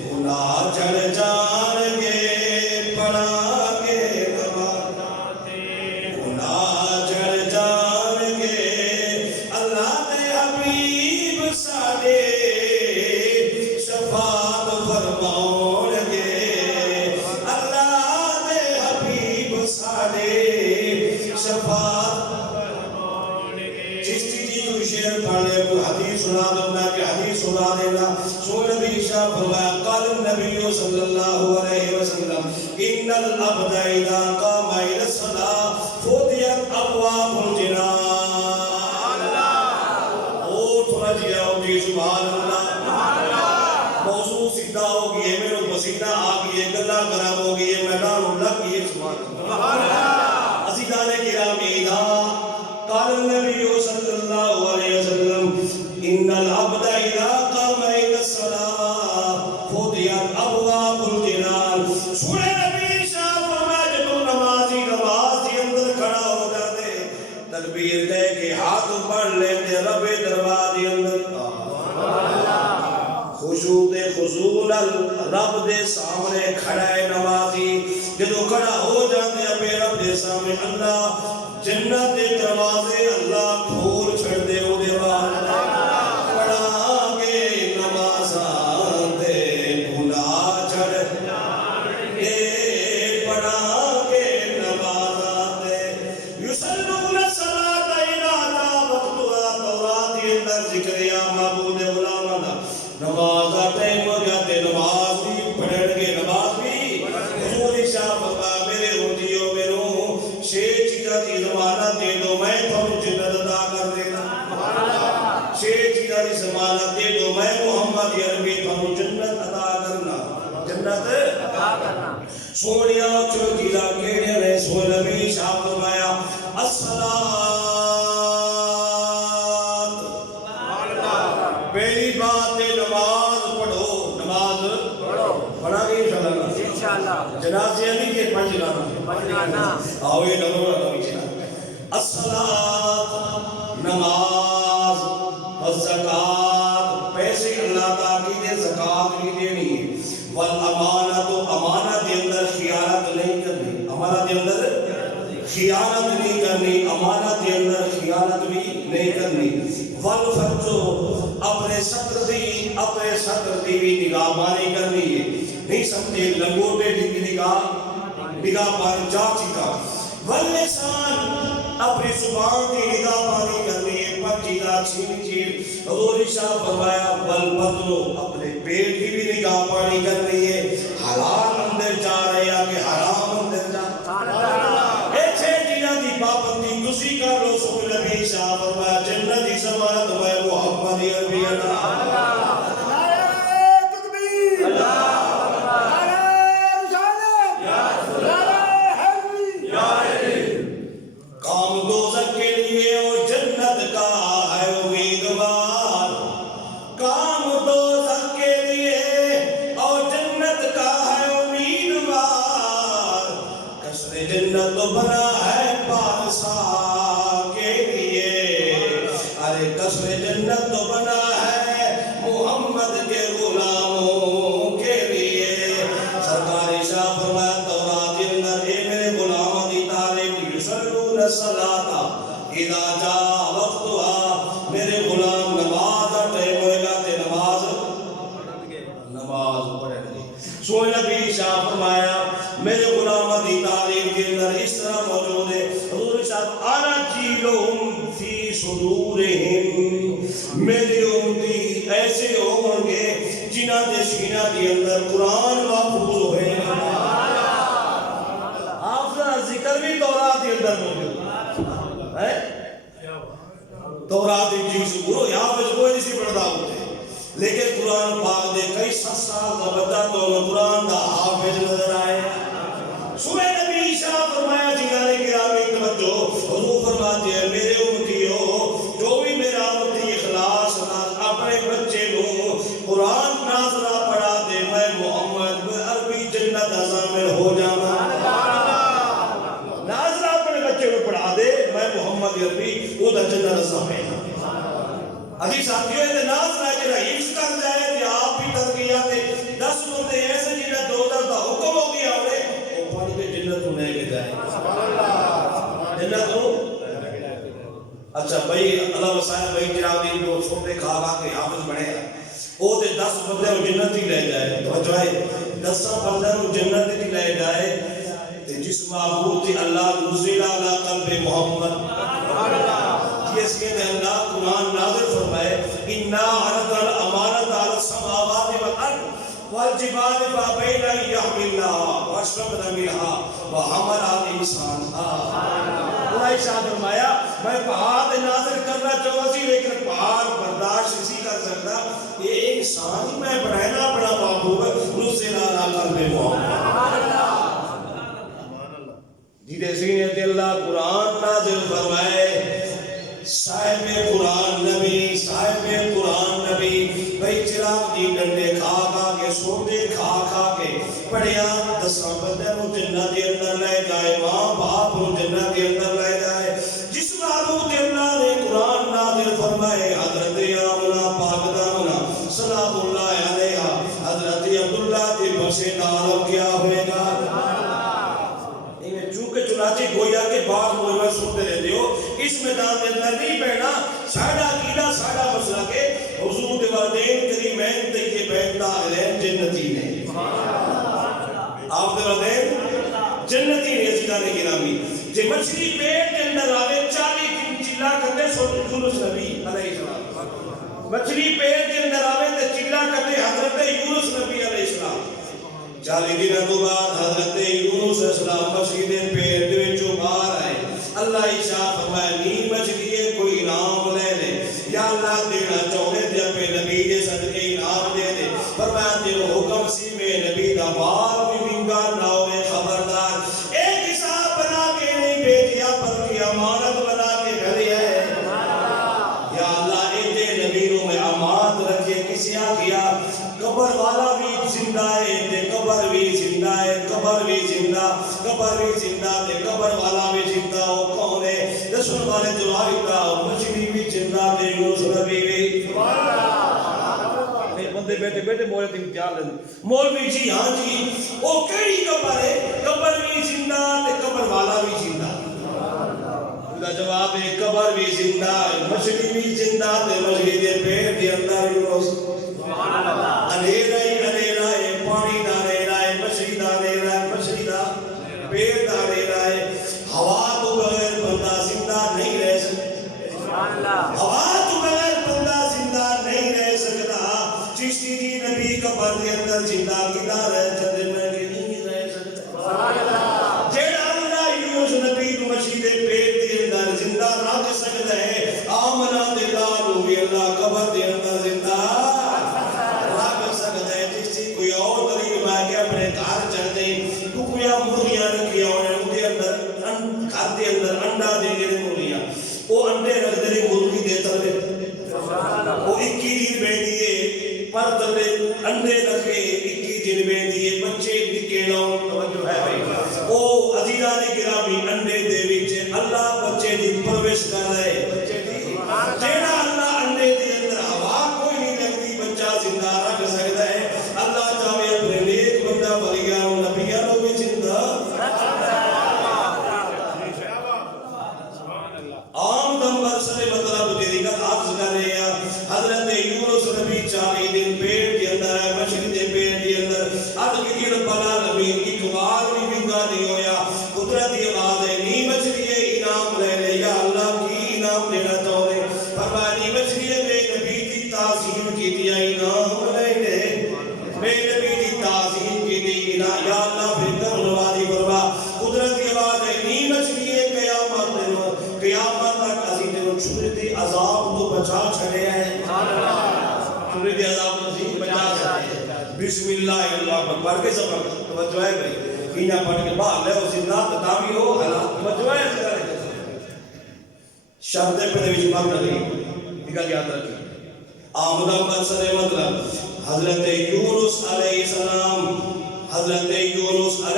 گناہ جھڑ جان گے، پڑھا گے نمازاں تے گناہ جھڑ جان گے۔ اللہ دے حبیب ساڈے شفاعت فرماؤن گے، اللہ دے حبیب ساڈے شفاعت فرماؤن گے۔ چشتی جی کوئی شعر پڑھ لے، کوئی حدیث سنا دو، میں کہ حدیث سنا دینا۔ سو نبی شاہ فرمایا قال النبی صلی اللہ علیہ وسلم ان العبد اذا قام الى الصلاۃ فتحت ابواب الجنان۔ او تھوڑا جیا اٹھی سبحان اللہ، موضوع سیدھا ہو گئی ہے، میرے پسینہ آ گئی ہے، گلا گرم ہو گئی ہے، میدان لگ گئی ہے سبحان اللہ۔ عزیزان گرامی قال النبی صلی اللہ علیہ وسلم ان العبد اذا قام الى الصلاۃ فتحت ابواب الجنان۔ سونے نبی شاہ فرمایا جب نمازی نماز کے اندر کھڑا ہو جاتے، تکبیر کہہ کے ہاتھ پڑھ لیتے، رب دروازے اندر خشوع تے خضوع نال رب دے سامنے کھڑا ہے نمازی۔ جدو کھڑا ہو جاتے اپنے رب دے سامنے، اللہ جنت دے دروازے اللہ کھول چھڑ دے او دے بعد پڑھا گے نمازاں تے گناہ جھڑ جان گے، پڑھا گے نمازاں تے یصلون الصلاۃ اذا جاء وقتها۔ تورات کے اندر ذکر یا معبود غلاماں دا نماز دا ٹائم ہو گیا تے نماز بھی پڑھن گے، نماز بھی۔ حضور شاہ فرمایا میرے ہوتیو میرو 6 چیزاں دی ضمانت دے دو، میں تھانوں جنت عطا کر دینا۔ 6 چیزاں دی ضمانت دے دو، میں محمد عربی تھانوں جنت عطا کرنا، جنت عطا کرنا۔ سونیا چوکیلا کیڑے نے؟ سو نبی شاہ فرمایا الصلاۃ پہلی بات ہے نماز پڑھو، نماز پڑھا گئی انشاءاللہ، جنازے نہیں کہ پنج گانا آؤ یہ ڈرو الصلاۃ نماز والزکات، پیسے اللہ تعالی نے زکات بھی دینی ہے، والامانت امانت کے اندر خیانت نہیں کرنی، امانت کے اندر خیانت نہیں کرنی، امانت کے اندر خیانت بھی نہیں کرنی، والفرج اپنے سطر دی بھی نگاہ بانی کرنی ہے، نہیں سمجھے لنگوٹے دی نگاہ بانی چاچی کا، واللسان اپنی زبان کی نگاہ بانی کرنی ہے، پنجیدہ چھینی چیز، حضور شاہ فرمایا والبطن اپنے پیٹ کی بھی نگاہ بانی کرنی ہے، حلال اندر جا رہے ہیں کہ حرام اندر جا پابندی تسی کر لو، سن نبی شاہ فرمایا جنت کی ضمانت میں محمد عربی کام دوزخ کے لیے اور جنت کا ہے امیدوار، کام دوزخ کے لیے اور جنت کا ہے امیدوار، قصر جنت تو بنا ہے کے لیے، ارے قصر جنت تو بنا ہے محمد کے غلاموں کے لیے، سرکار شاہ فرمایا تورات کے اندر اے میرے غلاموں دی تعلیم یصلون الصلاۃ اذا جاء وقتها، میرے غلام نماز کا ٹائم ہوئے گا تے نماز پڑھیں گے، سوئے نبی شاہ فرمایا میرے غلاموں دی تعلیم کے اندر اس طرح موجود ہے، حضور صاحب آنا جیلہم فی صدورہم، میری امتی ایسے ہوں گے جنہ دے سینہ کے اندر قرآن محفوظ ہوئے، حافظہ ذکر بھی تورات کے اندر موجود ہے، تورات ایک چیز گرو حافظ کوئی نہیں سی پڑھتا ہوتے، لیکن قرآن پاک دے کئی 7 سال کا بچہ تو قرآن دا حافظ نظر آئے، سورہ نبی شاہ فرمایا جنگارے گرامی توجہ، حضور فرماتے ہیں میرے امتیوں جو بھی میرا امتی اخلاص اپنے بچے کو قرآن ناظرہ پڑھا دے، میں محمد عربی جنت ضامن ہو جانا، ناظرہ اپنے بچے کو پڑھا دے میں محمد عربی وہ دا جنت ضامن، ابھی ساتھیوں ہے ناظرہ جنہ حفظ کر جائے کہ آپ بھی ترقیات 10 بندے ایسے جنہ 2000 دا حکم ہو گیا ہوئے جنت ہونے کے جائے جنت ہو، اچھا بھئی اللہ وسائل بھئی جراؤدین جو چھوٹے کھا کے حافظ بڑھے ہیں وہ تے 10 بندے وہ جنت ہی لے جائے، توجہ ہے 10 بندے وہ جنت ہی لے جائے، تے جس معبود تے اللہ نزل علی قلب محمد، اس کے لئے اللہ قرآن نازل فرمائے اِنَّا عَرَضَ الْأَمَانَةَ عَلَى السَّمَاوَاتِ وَالْأَرْضِ وَالْجِبَالِ فَأَبَيْنَ أَن يَحْمِلْنَهَا وَأَشْفَقْنَ مِنْهَا وَحَمَلَهَا الْإِنسَانُ، اللہ ارشاد فرمایا میں پہاڑ نازل کرنا چاہتا سی لیکن پہاڑ برداشت اسی کر سکتا، یہ ایک انسان ہی میں بڑھائنا بڑا محبوب نزل علی قلب محمد، جیدے سینے تے اللہ قرآن نازل فرمائے، صاحب قرآن نبی، صاحب قرآن نبی، بھئی چراغ دی ڈنڈے کھا کے سوٹے کھا کے پڑھیا 10 بندے کو جنت کے اندر لے جائے، ماں باپ کو جنت کے اندر لے جائے، جس معبود اللہ نے قرآن نازل فرمائے حضرت آمنہ پاک دامنہ صلی اللہ علیہ حضرت عبداللہ دی بخشے عالم کیا ہوئے گا، چونکہ چنانچہ گویا کے بعض موجود سنتے رہتے ہو اس میدان کے اندر نہیں بیٹھنا، ساڑھا عقیدہ ساڑھا مسئلہ کے حضور کے والدین کریمین تیکے بیٹھتا علیم جنتی نے، آپ کے والدین جنتی نے، عزیزان گرامی جے مچھلی پیٹ کے اندر آوے 40 دن چلا کرتے یونس نبی علیہ السلام، مچھلی پیٹ کے اندر آوے تے چلا کرتے حضرت یونس نبی علیہ السلام، 40 دن تو بعد حضرت یونس السلام مچھلی دے پیٹ وچوں باہر آئے، اللہ عیسیٰ فرمایا نی مچھلی کوئی انعام لے لے، یا اللہ دینا چاہنے تے اپنے نبی دے صدقے انعام دے دے، فرمایا تیرو حکم سی میں نبی دا بار بھی منگا نہ ہوئے، خبردار ایک حساب بنا کے نہیں بھیجیا بلکہ امانت بنا کے بھیجا ہے، یا اللہ ایجے نبی نو میں امانت بیٹھے بیٹھے مولوی تے امتحان لیں مولوی جی ہاں جی او کیڑی قبر ہے قبر بھی زندہ تے قبر والا بھی زندہ دا جواب ہے قبر بھی زندہ مچھلی بھی زندہ تے مچھلی دے پیٹ دے اندر سبحان اللہ اندھیرا ہے پانی دا اندھیرا ہے مچھلی دا اندھیرا ہے مچھلی دا پیٹ دا اندھیرا ہے ہوا تو بغیر بندہ زندہ نہیں رہ سکتا سبحان اللہ ہوا تو بغیر بندہ زندہ نہیں رہ سکتا چشتی دی نبی قبر دے اندر زندہ کیتا رہ جدے میں کہ نہیں رہ سکتا سبحان اللہ جیڑا اللہ یونس نبی کو مچھلی دے پیٹ دے اندر زندہ رکھ سکتا ہے آمنہ دے لالو بھی اللہ قبر دے اندر زندہ رکھ سکتا ہے جس کوئی اور طریق میں کہ اپنے گھر چل دے تو کوئی مرغیاں رکھیا ہوئے ان کے اندر گھر کے اندر انڈا دے گئے مرغیاں وہ انڈے رکھ دے مرغی دیتا دے وہ 21 دن میں دیئے پر دلے انڈے رکھے 21 دن میں دیئے بچے نکے لوں توجہ ہے بھائی وہ عزیزان گرامی انڈے دے وچ اللہ بچے دی پرورش کر رہے بچے دی جیڑا اللہ انڈے دے اندر ہوا کوئی نہیں لگتی بچہ زندہ رکھ سکتا ہے اللہ چاہے اپنے نیک بندہ بلیاں نبیاں لوگ بھی زندہ عام نمبر سے مطلب تیری کا عرض کر رہے ہیں حضرت یونس نبی 40 دن پیٹ کے اندر ہے مچھلی دے پیٹ کے اندر اد کی رب العالمین کی کمال بھی بندا نہیں ہویا قدرتی آواز ہے نی مچھلی انعام لے لے یا اللہ کی انعام دینا چاہتے فرمایا نی مچھلی میں نبی کی تعظیم کی دیا انعام لے لے میں نبی کی تعظیم کی دی یا اللہ بہتر نوازی فرما قدرتی آواز ہے نی مچھلی قیامت تک عزیز و چھوڑتے عذاب تو بچا چھڑے ہیں چھوڑتے عذاب تو بچا چھڑے ہیں بسم اللہ اللہ اکبر کے سبب توجہ ہے بھائی کینیا پڑھ کے باہر لے اس زندہ تتاوی ہو حالات توجہ ہے شرط پہ نویش مانگ لگی دیکھا کیا ترکی آمدہ برسر مطلب حضرت یونس علیہ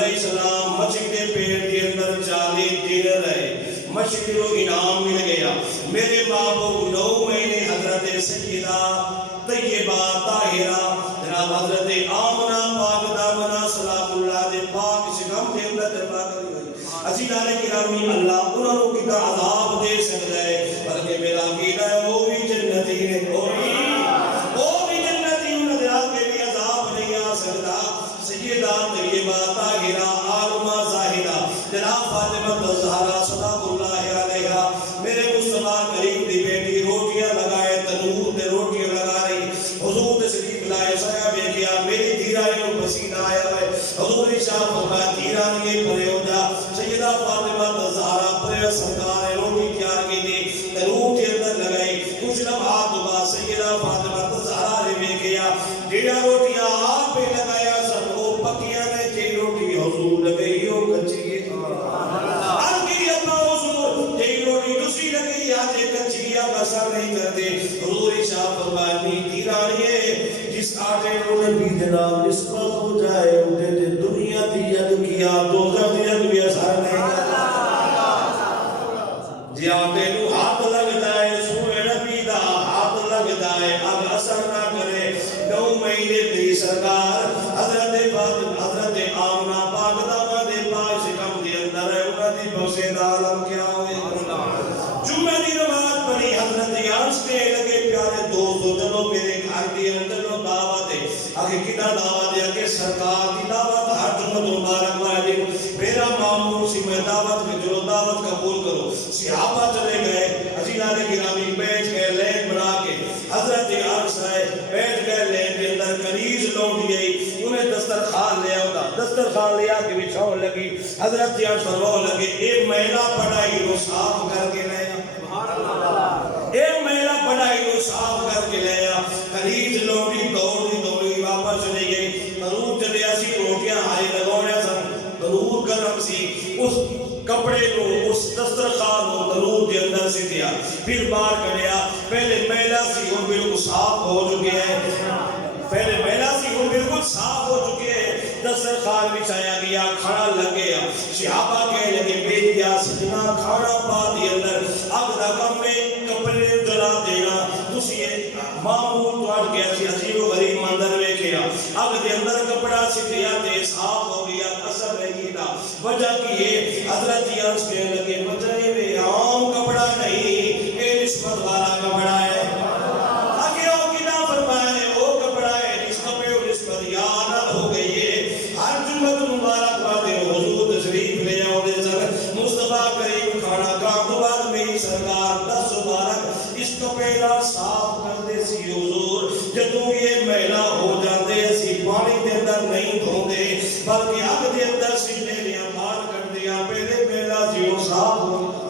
السلام مچھلی کے پیٹ کے اندر 40 دن رہے مچھلی کو انعام مل گیا میرے بابو 9 مہینے حضرت سیدہ طیبہ طاہرہ جناب حضرت آمنہ پاک دامنہ سلام اللہ دے پاک شکم دے اندر دربار کری ہوئی عزیزان گرامی اللہ انہوں کی کا عذاب دے سکتا ہے بلکہ میرا عقیدہ ہے وہ بھی جنتی ہے وہ بھی جنتی انہوں نے آگے بھی عذاب نہیں آ سکتا سیدہ طیبہ طاہرہ عالمہ ظاہرہ جناب فاطمہ الزہرا صدق اللہ علیہ میرے مصطفیٰ کریم دی بیٹی روٹیاں لگائے تنور تے روٹیاں لگا رہی حضور تشریف لائے سایہ میں کیا میری دھیرائی کو پسینہ آیا ہے حضور شاہ فرمایا دھیرانی پرے ہو جا سیدہ فاطمہ الزہرا پرے سرکار روٹی تیار کی تھی تنور کے اندر لگائی کچھ لمحات بعد سیدہ فاطمہ الزہرا نے میں کیا ڈیڑا روٹیاں آپ پہ لگایا سب کو پکیاں نے جی روٹی حضور لگئی ہو کچی بسر نہیں کرتے حضور شاہ فرمانی دیرانی ہے جس آٹے کو نبی جناب نسبت ہو جائے اٹھے تے دنیا دیت کیا دوزہ دیت بھی اثر نہیں جی آٹے کو ہاتھ لگتا ہے سوئے نبی دا ہاتھ لگتا ہے اب اثر نہ کرے 9 مہینے تیری سرکار حضرت آمنہ پاک دامہ دے پاک شکم دے اندر ہے انہوں نے بسید عالم کیا ہوئے جمعہ دی نماز پڑھی حضرت یانس کے لگے پیارے دوستو چلو میرے گھر دی چلو دعوت ہے آگے کتا دعوت ہے آگے سرکار دی دعوت ہر جمعہ مبارک والے میرا معمول سی میں دعوت میں جو دعوت قبول کرو صحابہ چلے گئے عزیزان گرامی بیٹھ گئے لین بنا کے حضرت یانس آئے بیٹھ گئے لین کے اندر کنیز لوٹ گئی انہیں دسترخوان لے آؤ دسترخوان لیا کے بچھاؤ لگی حضرت یانس فرماؤ لگے ایک مہینہ پڑھائی رو صاف کر کے لے ایک مہینہ پڑھائی کو صاف کر کے لیا خرید لوٹی دوڑی واپس چلے گئی تنور چلے اسی روٹیاں ہائے لگوڑیا سن تنور گرم سی اس کپڑے کو اس دسترخوان کو تنور کے اندر سے دیا پھر باہر کریا پہلے میلا سی وہ بالکل صاف ہو چکے ہیں صاف ہو چکے ہیں دسترخوان بچھایا گیا کھانا لگ گیا صحابہ کہنے لگے بیٹیا سجنا کھانا پا دی اندر اب دا کم میں کپڑے جلا دینا تسی معمول توڑ کے اسی عجیب و غریب منظر ویکھیا اگ دے اندر کپڑا سکھیا تے صاف ہو گیا اثر نہیں کیتا وجہ کی ہے حضرت عرض کے لگے وجہ یہ عام کپڑا نہیں اے نسبت والا کپڑا ہے آگے وہ کنا فرمائے وہ کپڑا ہے جس کپڑے و نسبت یاد ہو گئی ہے ہر جمعت مبارک باتے حضور تشریف لے آؤ دے سر مصطفیٰ کریم کھانا کام تو بعد میں سرکار دس مبارک اس کپڑا صاف کر دے سی حضور جدوں یہ میلا ہو جاتے سی پانی دے اندر نہیں دھوندے بلکہ آگ دے اندر سلے لیا مار کر دیا پہلے میلا جیوں صاف ہو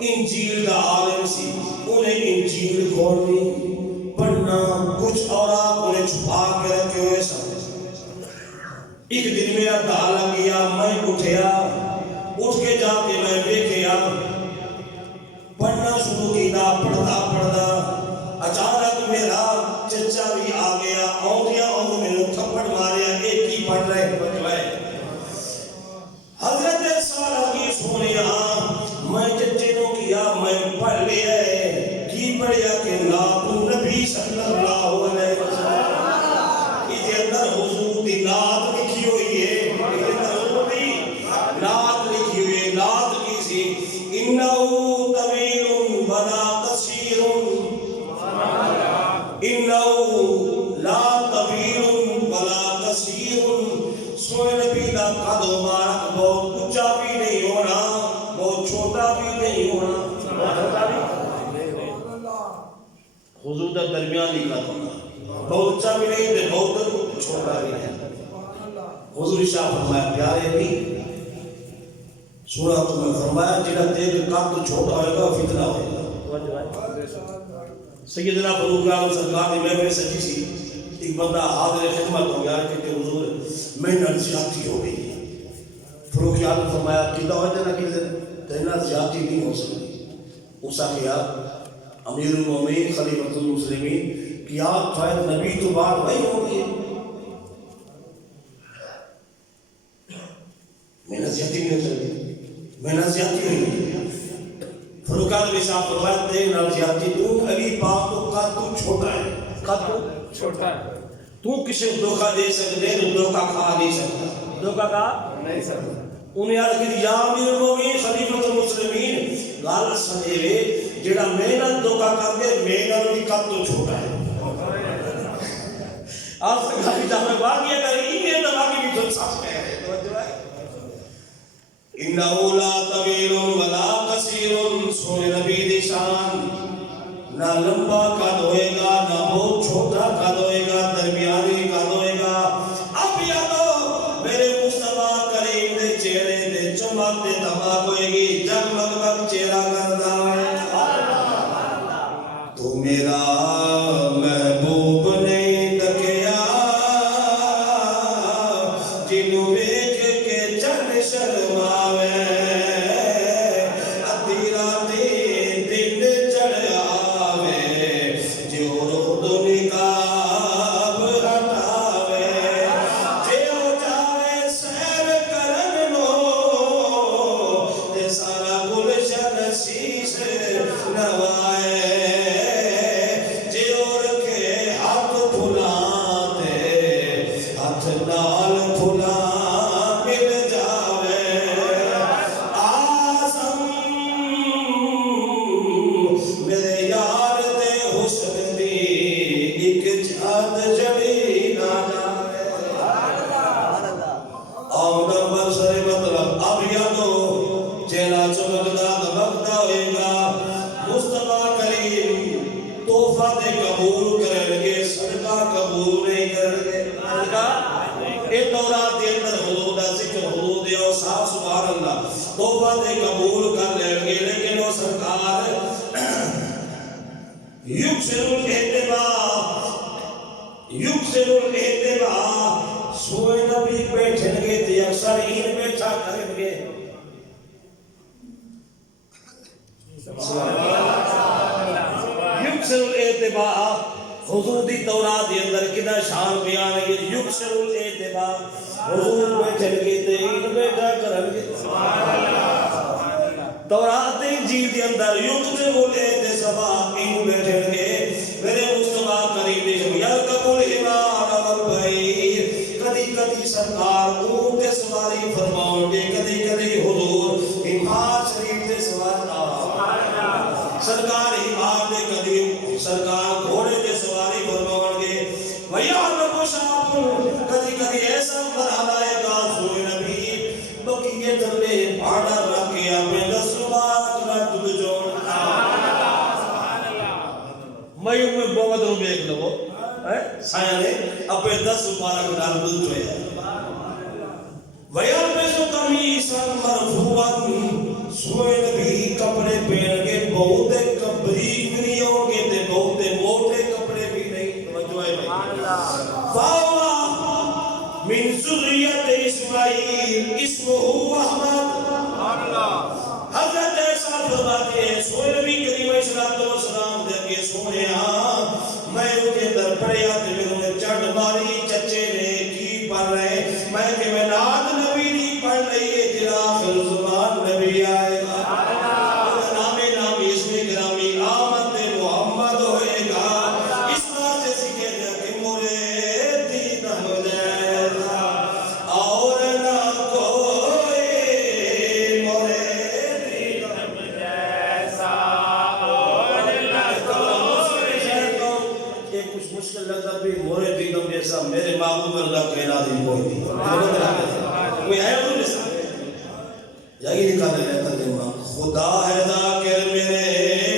انجیل کا عالم سی انہیں انجیل کھولنی پڑھنا کچھ اور آپ انہیں چھپا کے رکھے ہوئے سب ایک دن میرا دعا لگیا میں اٹھیا اٹھ کے جا کے میں دیکھیا پڑھنا شروع کیا پڑھتا پڑھتا اچانک میرا چچا بھی آ گیا آؤں میں تھپڑ ماریا ایک ہی پڑھ رہے بجوائے حضرت سارا کی سونیا میں چچے نو کیا میں پڑھ لیا ہے کی پڑھیا کہ نعت نبی صلی اللہ علیہ وسلم اس اندر حضور دی نعت لکھی ہوئی ہے اس اندر حضور دی نعت لکھی ہوئی ہے نعت کی سی انہو طویل ولا قصیر انہو لا طویل ولا قصیر سوئے نبی دا قد مبارک بہت اونچا بھی نہیں ہونا بہت چھوٹا بھی نہیں ہونا حضور دا درمیان نکلا ہونا بہت اونچا بھی نہیں دے بہت چھوٹا بھی نہیں حضور شاہ فرمایا پیارے بھی سورہ تمہیں فرمایا جنہ دیکھ قد چھوٹا ہوئے گا فتنہ ہوئے گا سیدنا فاروق اعظم سرکار کی محفل سجی سی، ایک بندہ حاضر خدمت ہو گیا کہ حضور میں نہ زیادتی ہو گئی. فاروق اعظم فرمایا کیدا ہو جانا کہ تینا زیادتی نہیں ہو سکتی. اسا کیا امیر المومنین خلیفۃ المسلمین کیا شاید نبی تو بعد وہی ہوگی، میں نہ زیادتی نہیں ہو سکتی، میں نہ زیادتی نہیں ہوئی. فاروق اعظم صاحب فرماتے ہیں نہ زیادتی تو علی پاک تو قد تو چھوٹا ہے، قد تو چھوٹا ہے، تو کسی کو دھوکہ دے سکتے تو دھوکہ کھا نہیں سکتا، دھوکہ کھا نہیں سکتا. انہیں یاد کہ یا امیر المومنین خلیفۃ المسلمین گل سنے جڑا محنت دھوکہ کر دے محنت دی قد تو چھوٹا ہے. آپ سے کھالی جہاں میں واقعہ کریں گے تو واقعی بھی تو ساتھ کہہ رہے ہیں. انہو لا طویل ولا قصیر، سونے نبی دی شان نہ لمبا قد ہوئے گا نہ بہت چھوٹا قد ہوئے گا، درمیانی قد ہوئے گا. اب یادو میرے مصطفیٰ کریم دے چہرے دے چمک دے دھماک ہوئے گی، جگمگ مگ چہرہ کرتا ہے. تو میرا محبوب نہیں تکیا جنو ویکھ کے چن شرماوے، ادھی راتی دن چڑھ آوے جو رخ تو نقاب ہٹاوے، جو جاوے سیر کرن نو تے سارا گلشن شیش نوائے، جو رکھے ہاتھ پھلاں تے ہاتھ نال پھلاں مل جاوے. آزم میرے یار دے حسن دی ایک جھاد جڑی نہ جاوے. اور نمبر سر مطلب اب یادو چہرہ چمکدا دمکدا ہوئے گا. مصطفیٰ کریم تحفہ دے قبول کرن گے، صدقہ قبول نہیں کرن گے. اے تورات دے اندر حضور دا ذکر، حضور دے اوصاف، سبحان اللہ، تحفہ دے قبول کر لیں گے لیکن وہ سرکار یکسر الاتباع سوئے نبی بیٹھن گے تے اکثر این بیٹھا کرن گے. یکسر الاتباع حضور دی تورات دے اندر کدا شان بیان ہے. یکسر الاتباع حضور بیٹھن گے تے این بیٹھا کرن گے. تورات دے انجیل دے اندر یکسر الاتباع این بیٹھن گے. میرے مصطفیٰ کریم نے یرکب الحمار والبعیر، کدی کدی سرکار اونٹ تے سواری فرماؤں گے، کدی کدی حضور حمار شریف تے سوار سرکار حمار دے کدی سرکار گھوڑے تے سواری فرماؤں گے. وَيَعْلَمُ شَاءَ کدی کدی ایسا مرحلہ آئے گا سوئے نبی بقیے تلے بھاڑا رکھ کے اپنے دس مبارک نہ دل جوڑ. میں میں بہت رو بیک لو سایہ نے اپنے 10 مبارک نال دل جوڑے. وَيَلْبِسُ قَمِيصًا مَرْفُوعًا سوئے نبی کپڑے پہن کے بہت بریک بھی نہیں ہوں گے تے بہت موٹے کپڑے بھی نہیں. توجہ ہے بھائی. فَهُوَ مِنْ ذُرِّيَّةِ اسماعیل اسمہ احمد. حضرت ایسا فرماتے ہیں سوئے نبی کریم السلام دے کے سونے میں اُتے در پڑیا تے میرے نے چڑھ ماری چچے نے کی پڑھ رہے میں کہ میں ناد نبی نہیں پڑھ رہی ہے جڑا آخر زبان نبی آئے گا. نام نامی اسم گرامی آمد محمد ہوئے گا. اس بات سے سکھے دیا کہ مورے دین ہو جائے گا اور نہ کوئی مورے دین ہم جیسا اور نہ کوئی. یہ کچھ مشکل لگتا بھی مورے دین ہم جیسا میرے معبود اللہ کہنا دی کوئی نہیں. کوئی ہے وہ جیسا یہی نکالے رہتا دماغ. خدا ہے ذاکر میرے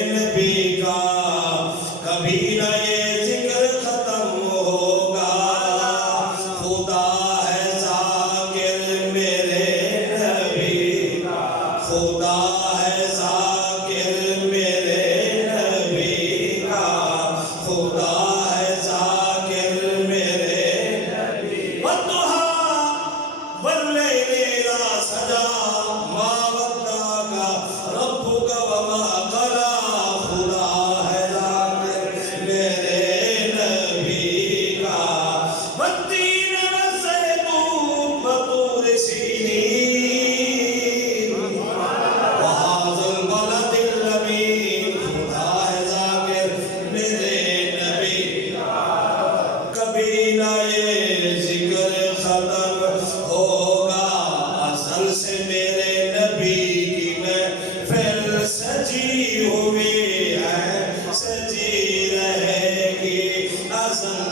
نبی کا کبھی نہ یہ ذکر ختم ہوگا. خدا ہے ذاکر میرے نبی کا، خدا ہے ذاکر میرے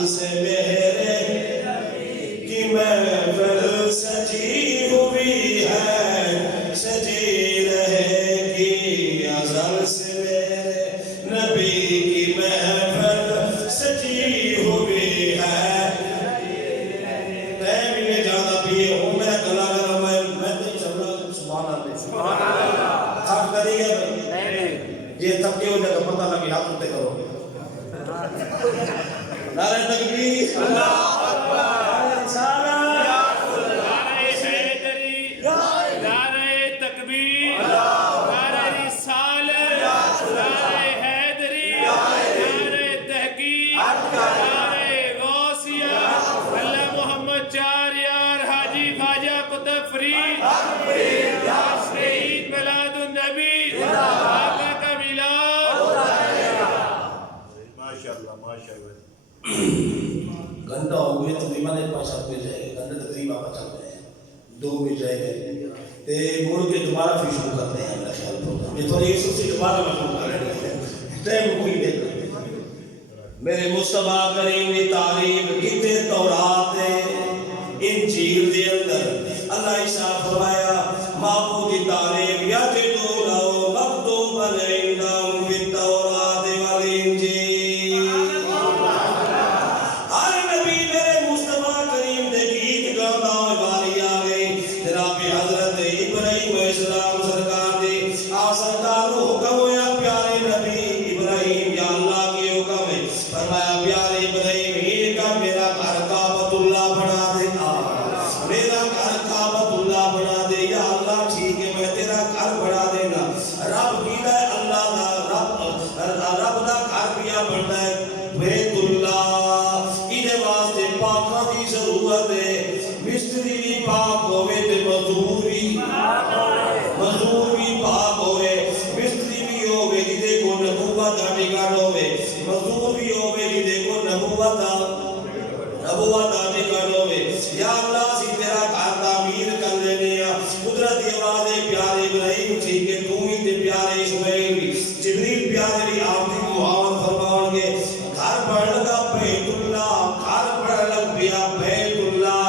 سے میرے کی محفل سجی ہوئی ہے، سجی رہے گی ازل سے میرے نبی کی محفل سجی ہوئی ہے۔ میں بھی میں جانا پیے ہوں، میں گلا گلا میں نہیں چل رہا، سبحان اللہ تھک کری گیا بھائی، یہ تھک کے ہو جائے گا پتہ لگی ہاتھ اٹھتے کرو نعرہ تکبیر، اللہ اکبر، نعرہ حیدری، نعرہ تکبیر، نعرہ رسالت، نعرہ حیدری، نعرہ تحقیق، نعرہ غوثیہ، اللہ محمد چار یار حاجی خواجہ قطب فرید، عید میلاد النبی، آقا کا میلاد۔ ماشاءاللہ ماشاءاللہ۔ گھنٹہ ہو گئے تقریباً 5-7 بجے جائے گا، گھنٹے تقریباً آپ چل رہے ہیں 2 بجے جائے گئے تے مڑ کے دوبارہ پھر شروع کرتے ہیں میرا خیال پروگرام یہ تھوڑی اس سے دوبارہ میں شروع کر رہے ہیں ٹائم کوئی دیکھ رہے میرے مصطفیٰ کریم کی تعریف کتے تورات انجیل دے اندر اللہ عیسیٰ فرمایا معبود کی تعریف یجدونہ مکتوبا عندہم فی التوراۃ والانجیل۔ مستری بھی پاک ہوئے تے مزدور بھی پاک ہوئے، مستری بھی ہوئے جدے کو نبوت دا ٹکٹ ہوئے، مزدور بھی ہوئے جدے کو نبوت دا ٹکٹ ہوئے۔ یا اللہ سی تیرا گھر تعمیر کر لینے قدرتی آواز پیارے ابراہیم تھی کہ تم ہی تے پیارے اسماعیل بھی جبریل پیارے بھی آپ کی معاون فرماؤں گے گھر بڑھ لگا بیت اللہ، گھر بڑھ لگ پیا بیت اللہ،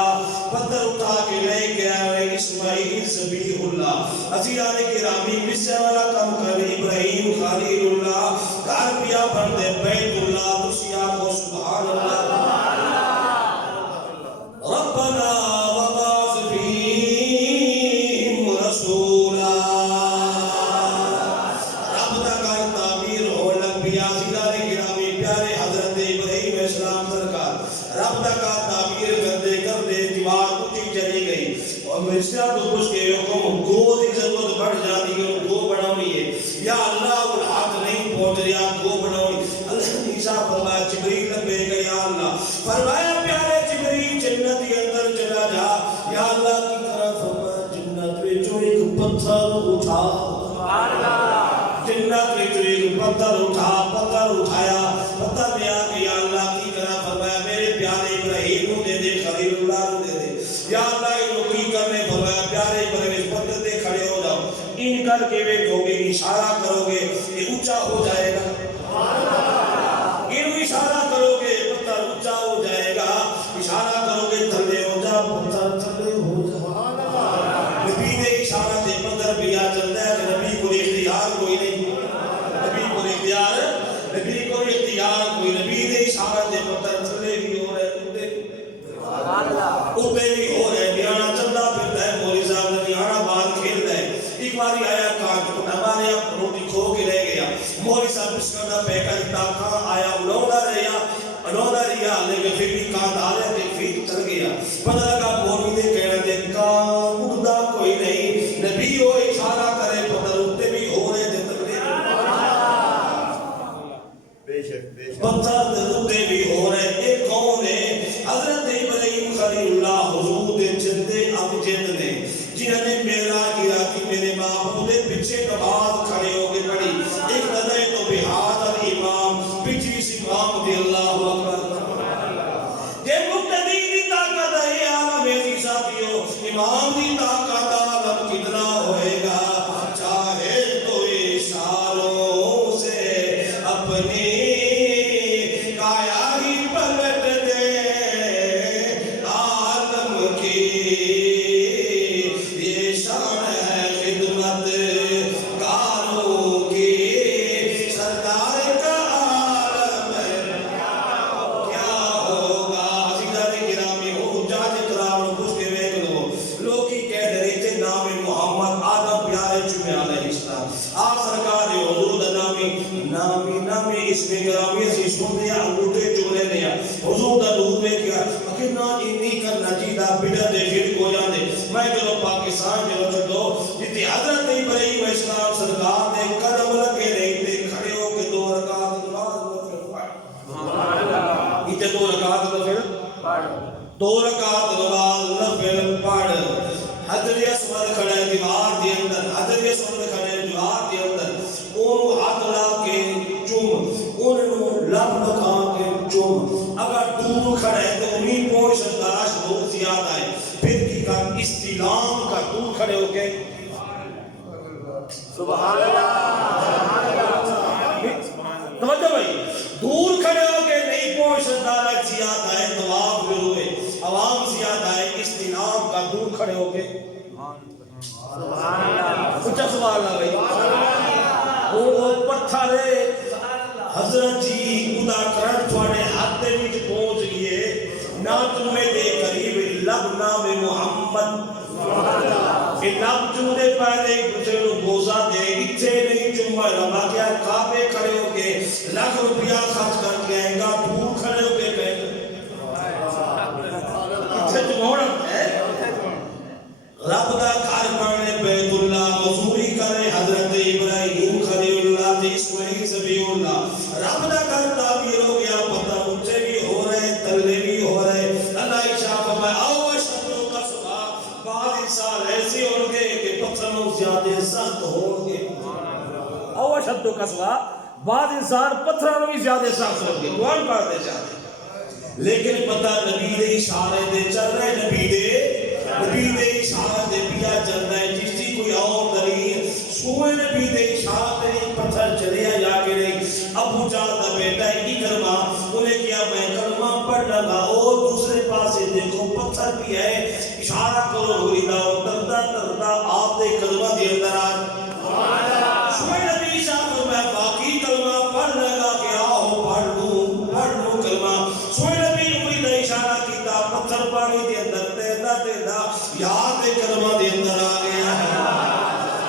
پتھر اٹھا کے لے گیا اسماعیل ذبیح اللہ، عزیزان گرامی مصر والا کم کر ابراہیم خلیل اللہ، گھر پیا بندے بیت اللہ، تسی آکھو سبحان اللہ۔ ربنا وبعث فیہم رسولا، رب دا گھر تعمیر ہو لگ پیا، عزیزان گرامی پیارے حضرت ابراہیم علیہ السلام سرکار رب دا گھر تعمیر کرتے کرتے دیوار اونچی چلی گئی اور مرشدہ تو کچھ کے حکم گو دی ضرورت بڑھ جاتی ہے، گو بڑھونی ہے یا اللہ وہ ہاتھ نہیں پہنچ رہا گو بڑھونی، اللہ عیسیٰ فرمایا جبریل نے بھیجا یا اللہ، فرمایا پیارے جبریل جنت کے اندر چلا جا، یا اللہ کی طرف فرمایا جنت وچوں ایک پتھر اٹھا، جنت وچوں ایک پتھر اٹھا، پتھر اٹھایا، پتھر لیا کہ یا اللہ کی طرف فرمایا میرے پیارے ابراہیم کو دے دے، خلیل اللہ کو دے دے، یا اللہ انہوں کی کرنے فرمایا پیارے ابراہیم پتھر دے کھڑے ہو جاؤ، ان کر کے بیٹھو گے اشارہ کرو گے یہ اونچا ہو جائے گا، انہوں اشارہ کرو گے پتھر اونچا ہو جائے گا، اشارہ کرو گے تھلے ہو جا پتھر تھلے ہو جا، نبی نے اشارہ سے پتھر پیا چلتا ہے کہ نبی کو اختیار کوئی نہیں، نبی کو اختیار کوئی، نبی نے اشارہ سے پتھر تھلے بھی ہو رہے اوپے بھی ہو رہے، نیانا چلتا پھرتا ہے، مولی صاحب نے نیانا بال کھیلتا ہے، ایک باری آیا کانٹ ہمارے آپ روٹی کھو کے لے گیا، مولی صاحب اس کا نہ پیکا جتا کہاں آیا انہوں ریا لیکن پھر بھی کانٹ آ رہے تھے پھر چل گیا، پتہ لگا مولی نے کہہ رہے تھے کان اڑتا کوئی نہیں، نبی ہو اشارہ کرے پتھر اٹھتے بھی ہو رہے تھے پتھر اٹھتے بھی ہو رہے، ایک کون ہے حضرت ابراہیم خلیل اللہ حضور جدے امجد نے جنہوں نے میرا گرا کہ میرے معبود پیچھے نماز کھڑے ہو کے پڑھی، ایک نظر تو بہاد الامام پیچھے سے امام دی اللہ اکبر، یہ مقتدی دی طاقت ہے عالم ایسی ساتھیوں، امام دی طاقت عالم کتنا ہوئے گا، چاہے تو اشاروں سے اپنی کایا ہی پلٹ دے گرامی اسی سننے یا انگوٹھے چولے لیا حضور دا نور میں کیا کہ نا انی کرنا چیدہ بڑا دے شرک ہو جاندے میں چلو پاکستان چلو چھڑو جتی حضرت ابراہیم اسلام سرکار نے قدم لگے نہیں تے کھڑے ہو کے 2 رکعت نماز نفل پڑھ یہ 2 رکعت نفل پڑھ 2 رکعت نماز نفل پڑھ حضر اسود کھڑے دیوار دے اندر حضر اسود کھڑے دیوار دے اندر اونوں ہاتھ لا کے چوم اونوں لب لگا کے چوم اگر دور کھڑے تو انہیں پوش انداز بہت زیادہ ہے پھر کی کا استلام کا دور کھڑے ہو کے سبحان اللہ توجہ بھائی دور کھڑے ہو کے نہیں پوش انداز زیادہ ہے دعاب ہوئے عوام زیادہ ہے استلام کا دور کھڑے ہو کے سبحان اللہ اچھا سبحان اللہ بھائی وہ پتھر حضرت جی خدا کرن تھوڑے ہاتھ دے وچ پہنچ گئے نہ تمہیں دے قریب لب نام محمد کہ لب چومے پہلے ایک دوسرے کو بوزا دے اتھے نہیں چوما ربا کیا کعبے کھڑے ہو کے لاکھ روپیہ خرچ کر کے آئے گا دور کھڑے ہو کے کہیں اتھے چموڑا ہے رب دا گھر بننے بیت اللہ مزوری کرے حضرت ابراہیم خلیل اللہ تے اسماعیل ذبیح اللہ رب دا گھر تعمیر ہو گیا پتہ اونچے بھی ہو رہے تلے بھی ہو رہے اللہ عشاء فرمائے او شبوں کا صبح بعض انسان ایسے ہوں گے کہ پتھروں زیادہ سخت ہوں گے او شبوں کا صبح بعض انسان پتھروں بھی زیادہ سخت ہوں گے قرآن پڑھتے چاہتے لیکن پتہ نبی دے اشارے دے چل رہے نبی دے اشارہ دے پیا چل رہا ہے جس کی کوئی اور دلیل سوئے نبی دے اشارہ دے پتھر چلیا جا کے نہیں ابو جہل دا بیٹا ہی کلمہ انہیں کیا میں کلمہ پڑھ لگا اور دوسرے پاسے دیکھو پتھر بھی ہے اشارہ کرو ہوئی دا تردہ تردہ آپ دے کلمہ دے اندر آج سوئے نبی اشارہ میں باقی کلمہ پڑھ لگا کہ آہو پڑھ لوں کلمہ سوئے نبی ہوئی دا اشارہ کیتا پتھر پانی دے اندر تیدہ یاد کلمہ دے اندر آ گیا ہے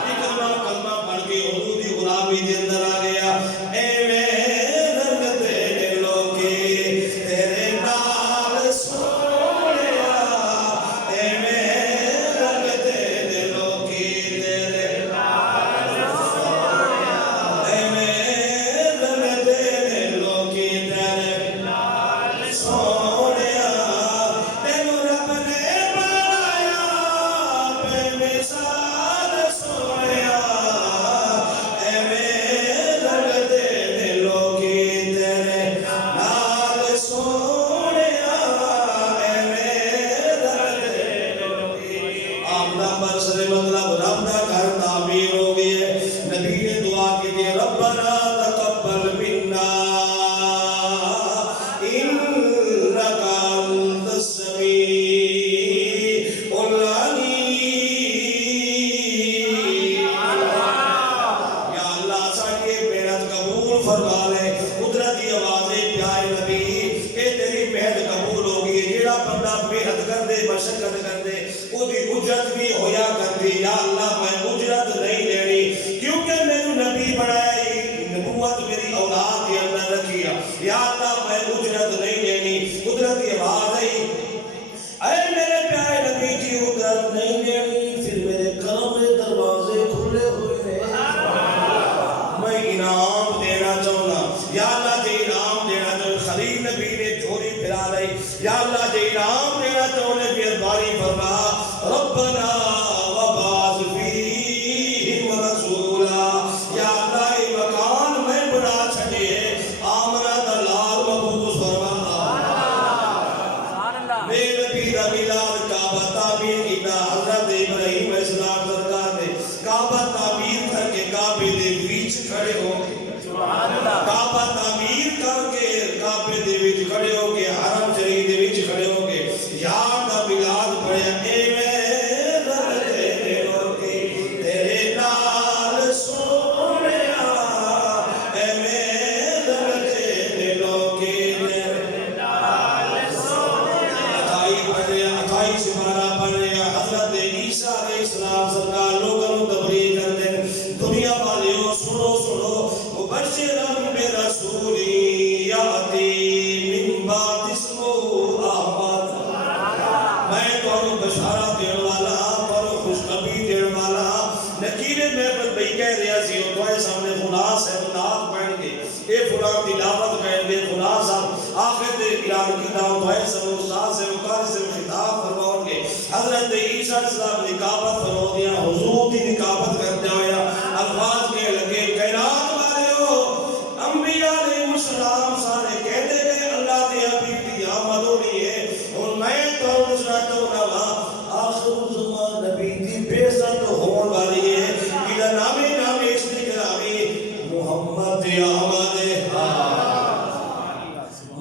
یہ کلمہ پڑھ کے حضور دی غلامی دے اندر آ گیا اے رنگ تیرے لوگے تیرے نال سونیا اے رنگ تیرے لوگے تیرے نال سونیا اے رنگ تیرے لوگے تیرے نال سونیا تینو رب نے یا اللہ جی نام دینا چاہنے پھر باری فرما ربنا وبعث فیہم رسولا یا اللہ مکان میں بنا چھڑے آمنہ دلال مبوس فرما میرے نبی دا ملاد کعبہ تعمیر کیتا حضرت ابراہیم اسلام سرکار نے کعبہ تعمیر کر کے کعبے دے بیچ کھڑے ہو کے کعبہ تعمیر کر کے کعبے دے بیچ کھڑے ہو کے حرم شریف دے بیچ کھڑے ہو کے یا نبی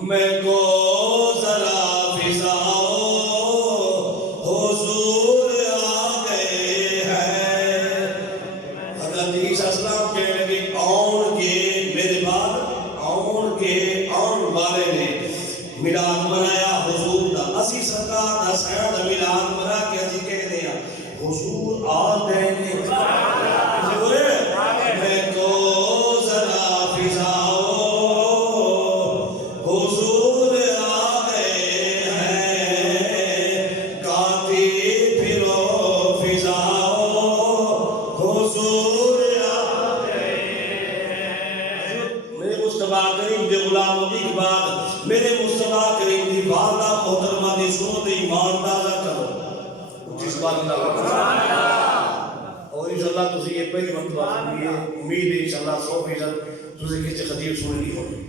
میں کو ذرا فضاؤ حضور آ گئے ہیں. حضرت عیسیٰ السلام کہنے لگے آن کے میرے بعد آن کے آن والے نے میلاد منایا حضور دا. اسی سرکار دا سیاں دا میلاد منا کے اسی کہہ دیا حضور آ گئے ہیں. میں کو ذرا فضاؤ حضور آ گئے ہیں. گاتے پھرو فضاؤ حضور آ گئے ہیں. میرے مصطفیٰ کریم دے غلاموں کی بات میرے مصطفیٰ کریم دی والدہ محترمہ دی سنت ایمان تازہ کرو. جس بات کا اور انشاءاللہ تسی یہ پہلی مرتبہ سنی ہے. امید ہے انشاءاللہ 100% تسی کسی خطیب سننی ہوگی.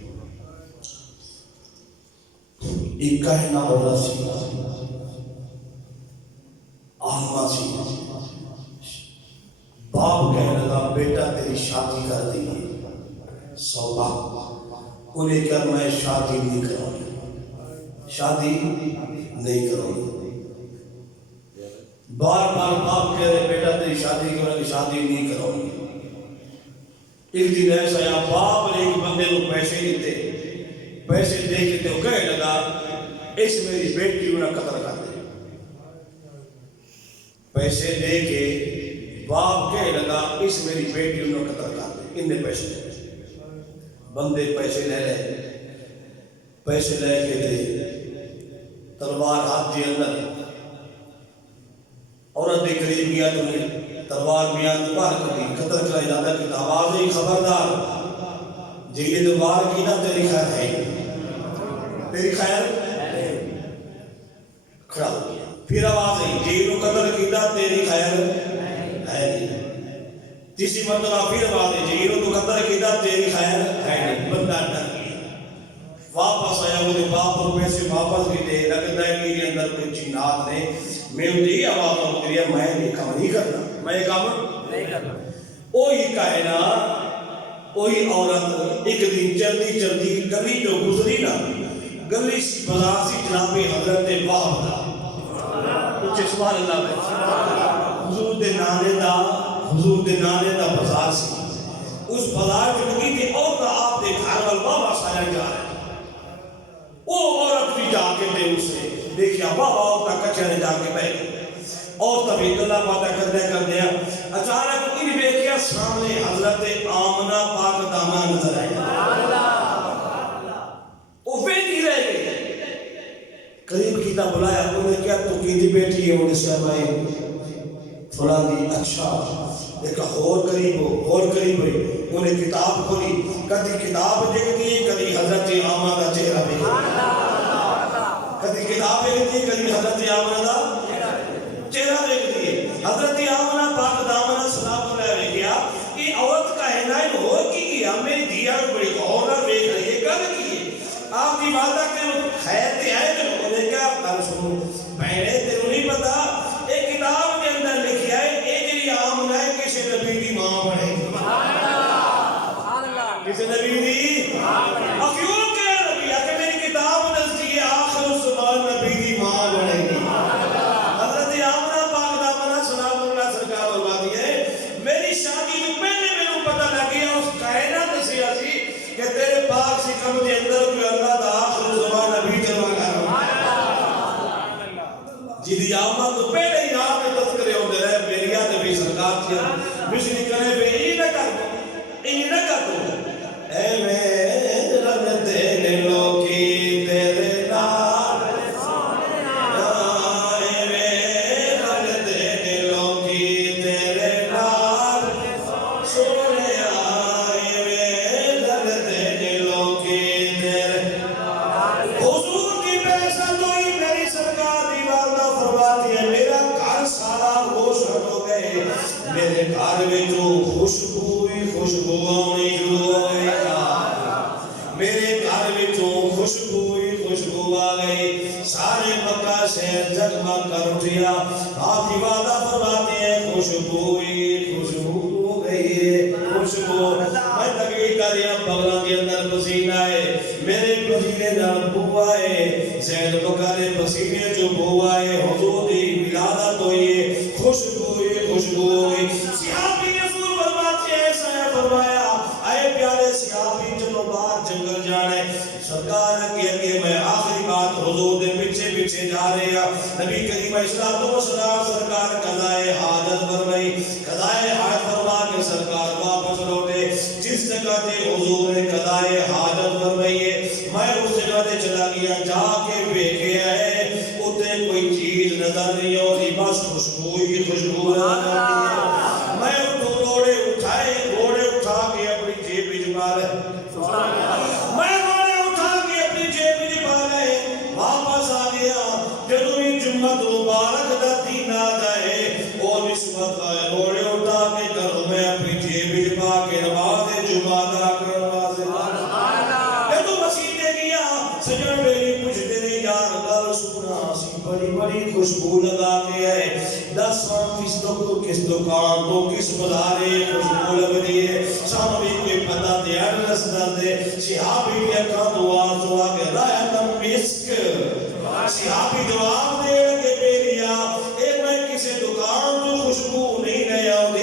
ایک کہنا ہونا سی آہما سی باپ کہنے لگا بیٹا تیری شادی کر دیں گے. صوبہ انہیں کہا میں شادی نہیں کروں گی شادی نہیں کروں گی. بار بار باپ کہہ رہے بیٹا تیری شادی کروں گی شادی نہیں کروں گی. ایک دن ایسا یا باپ نے ایک بندے کو پیسے دیتے پیسے دے کے تو کہنے لگا اس میری بیٹی انہیں قتل کر دے. پیسے دے کے باپ کہنے لگا اس میری بیٹی انہیں قتل کر دے. انہیں پیسے دے بندے پیسے لے کے دے تلوار ہاتھ کے اندر عورت کے قریب گیا تو نے تلوار میان دوبار کر دی قتل کا ارادہ کی آواز ہی خبردار جی یہ دوبار کی نہ تیری خیر ہے تیری خیر کھڑا ہو گیا. پھر آواز ہے جی نو قتل کیتا تیری خیر ہے نہیں. تیسری مرتبہ پھر آواز ہے جی نو قتل کیتا تیری خیر ہے نہیں. بندہ ڈر گیا واپس آیا وہ باپ اور پیسے واپس بھی دے لگتا ہے میرے اندر کوئی جنات نے میں انہیں آواز ہوں کریا میں یہ کام نہیں کرنا میں یہ کام نہیں کرنا. وہی کائنا وہی عورت ایک دن چلتی چلتی گلی جو گزری نا گلی سی بازار سی جناب حضرت وہب دا کچھ سبحان اللہ میں حضور دے نانے دا بازار سی. اس بازار کی لگی کہ عورت آپ دے گھر وال بابا سایا جا رہا ہے. وہ عورت بھی جا کے دے اسے دیکھیا بابا عورتہ کچھے جا کے بیٹھ اور تبھی اللہ باتیں کرتے ہیں اچانک ان بیٹیا سامنے حضرت آمنہ پاک دامہ نظر آئی. وہ بیٹی رہ گئی قریب کیتا بلایا انہیں کیا تو کی دی بیٹی ہے انہیں سے ہمائے فلاں دی. اچھا دیکھا اور قریب ہوئی انہیں کتاب کھولی کدی کتاب دیکھ دی کدی حضرت آمنہ کا چہرہ دیکھ کدی کتاب دیکھ دی کدی حضرت آمنہ کا چہرہ دیکھ دیئے. حضرت آمنہ پاک دامنہ سلام اللہ علیہ کیا کہ عورت کا ہنائن ہو کی کیا میری دیا بڑی غورہ بیک رہی ہے کل کی ہے آپ کی والدہ کے خیر تے آئے تو انہیں کیا کل سنو پہلے تے نہیں پتا ایک کتاب کے اندر لکھی ہے اے جی آمنہ ہے کسی نبی دی ماں بڑھے کسی نبی دی اکیوں کہ نبی ہے کہ میری کتاب نزدی ہے آخر الزمان نبی دی ماں بڑھے گی. شادی میں پہلے میں نے پتہ لگیا اس کائنات سے آسی کہ تیرے پاک سی کم دے اندر کوئی اللہ دا آخر زمان نبی جمع کر جیدی آمد تو پہلے ہی آپ میں تذکرے ہوتے رہے میری یاد بھی سرکار کیا مشنی کرے بے ای نہ کر دو اے میں رن دینے لوگی تیرے نام اے میں رن دینے لوگی تیرے نام سونے آئے میں رن دینے لوگی تیرے حضور کی پیسہ تو ہی میری سرکار دی والدہ فرماتی ہے میرا گھر سارا روشن ہو گئے میرے گھر میں جو خوشبو آنی شروع ہو گئی میرے گھر میں جو خوشبو آ گئی سارے مکہ سے جگمگ کر اٹھیا آپ عبادہ فرماتے ہیں خوشبو ہو گئی خوشبو میں تقوی کریا بغلہ کے اندر پسینہ ہے میرے پسینے نال بو آئے زین بکارے پسینے جو بو آئے حضور دی ولادت ہوئی خوشبو ہوئی صحابی رسول فرماتے ہیں ایسا فرمایا اے پیارے صحابی چلو باہر جنگل جانے سرکار کے میں آخری بات حضور دے پیچھے جا رہے ہیں نبی کریم اسلام و سلام سرکار قضائے حاجت فرمائی قضائے حاجت فرما کے سرکار واپس لوٹے جس جگہ تے حضور نے قضائے حاجت فرمائی ہے میں اس جگہ تے چلا گیا جا کے دیکھے ہے اتے کوئی چیز نظر نہیں ہوتی بس خوشبو ہی خوشبو نظر آتی ہے میں اٹھو گھوڑے اٹھا کے اپنی جیب میں جما لے میں گھوڑے اٹھا کے اپنی جیب میں جما لے واپس آ گیا جدوی جمعہ مبارک دا دین آ جائے اور نسبت آئے گھوڑے اٹھا کے گھروں میں اپنی جیب میں جما کے نماز جمعہ دا کر نماز جدو مسیحے گیا سجن میری پوچھتے رہے یار گل سنا سی بڑی خوشبو لگا کے آئے 10 کس دکان تو کس بازارے خوشبو لگ دی ہے سامنے کوئی پتہ دے ایڈریس نہ دے صحابی کے اکھاں دعا سوا کے رایتم مسک صحابی جواب دے کہ میریا اے میں کسی دکان تو خوشبو نہیں لے آؤں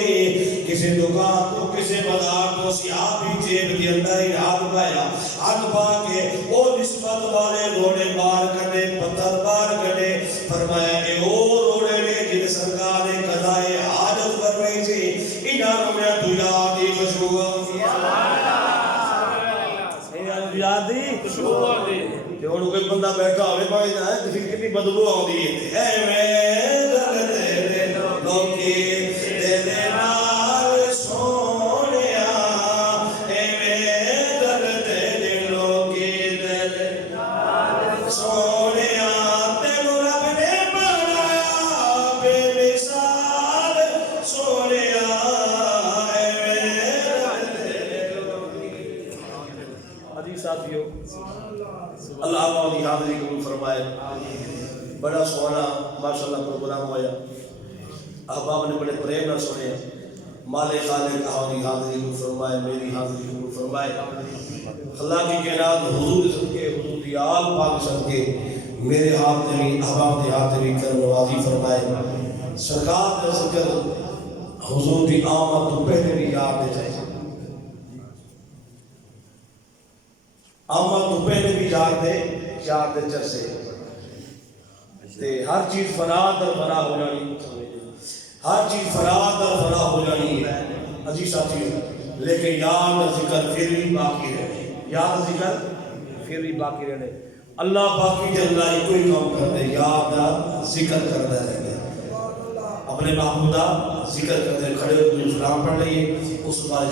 کسی دکان تو کسی بازار تو صحابی جیب کے اندر ہی ہاتھ پایا ہاتھ پا کے وہ نسبت والے روڑے بار کٹے پتھر بار کٹے فرمایا کہ وہ روڑے نے جن سرکار نے قضائے حاجت فرمائی تھی انہاں میں تو یاد ہی خوشبو یاد ہی خوشبو آتی کہ انہوں کوئی بندہ بیٹھا ہوئے بھائی جائے تو پھر کتنی بدبو آتی ہے اے میں دل تیرے لوکی تیرے نال سونیا اے میں دل تیرے لوکی تیرے نال سونیا تینو رب نے بنایا بے مثال سونیا اے میں دل تیرے لوکی عزیز ساتھیو اللہ آپ کی حاضری قبول فرمائے بڑا سونا ماشاءاللہ پروگرام ہوا احباب نے بڑے پریم نہ سنے مالک خالق آپ کی حاضری قبول فرمائے میری حاضری قبول فرمائے اللہ کی کائنات حضور صدقے حضور دی آل پاک صدقے میرے ہاتھ میں احباب کے ہاتھ میں کر نوازی فرمائے سرکار کا ذکر حضور دی آمد تو پہلے بھی یاد دے جائے آمد تو پہلے بھی یاد دے چرسے تے ہر چیز فنا در فنا ہو جانی ہر چیز فنا در فنا ہو جانی ہے عزیز ساتھی لیکن یاد ذکر پھر بھی باقی رہے یاد ذکر پھر بھی باقی رہے اللہ باقی جل رہا کوئی کام کرتے یاد ذکر کرتا رہے اپنے محمودہ ذکر کرتے کھڑے ہو سلام پڑھ لئیے اس بارے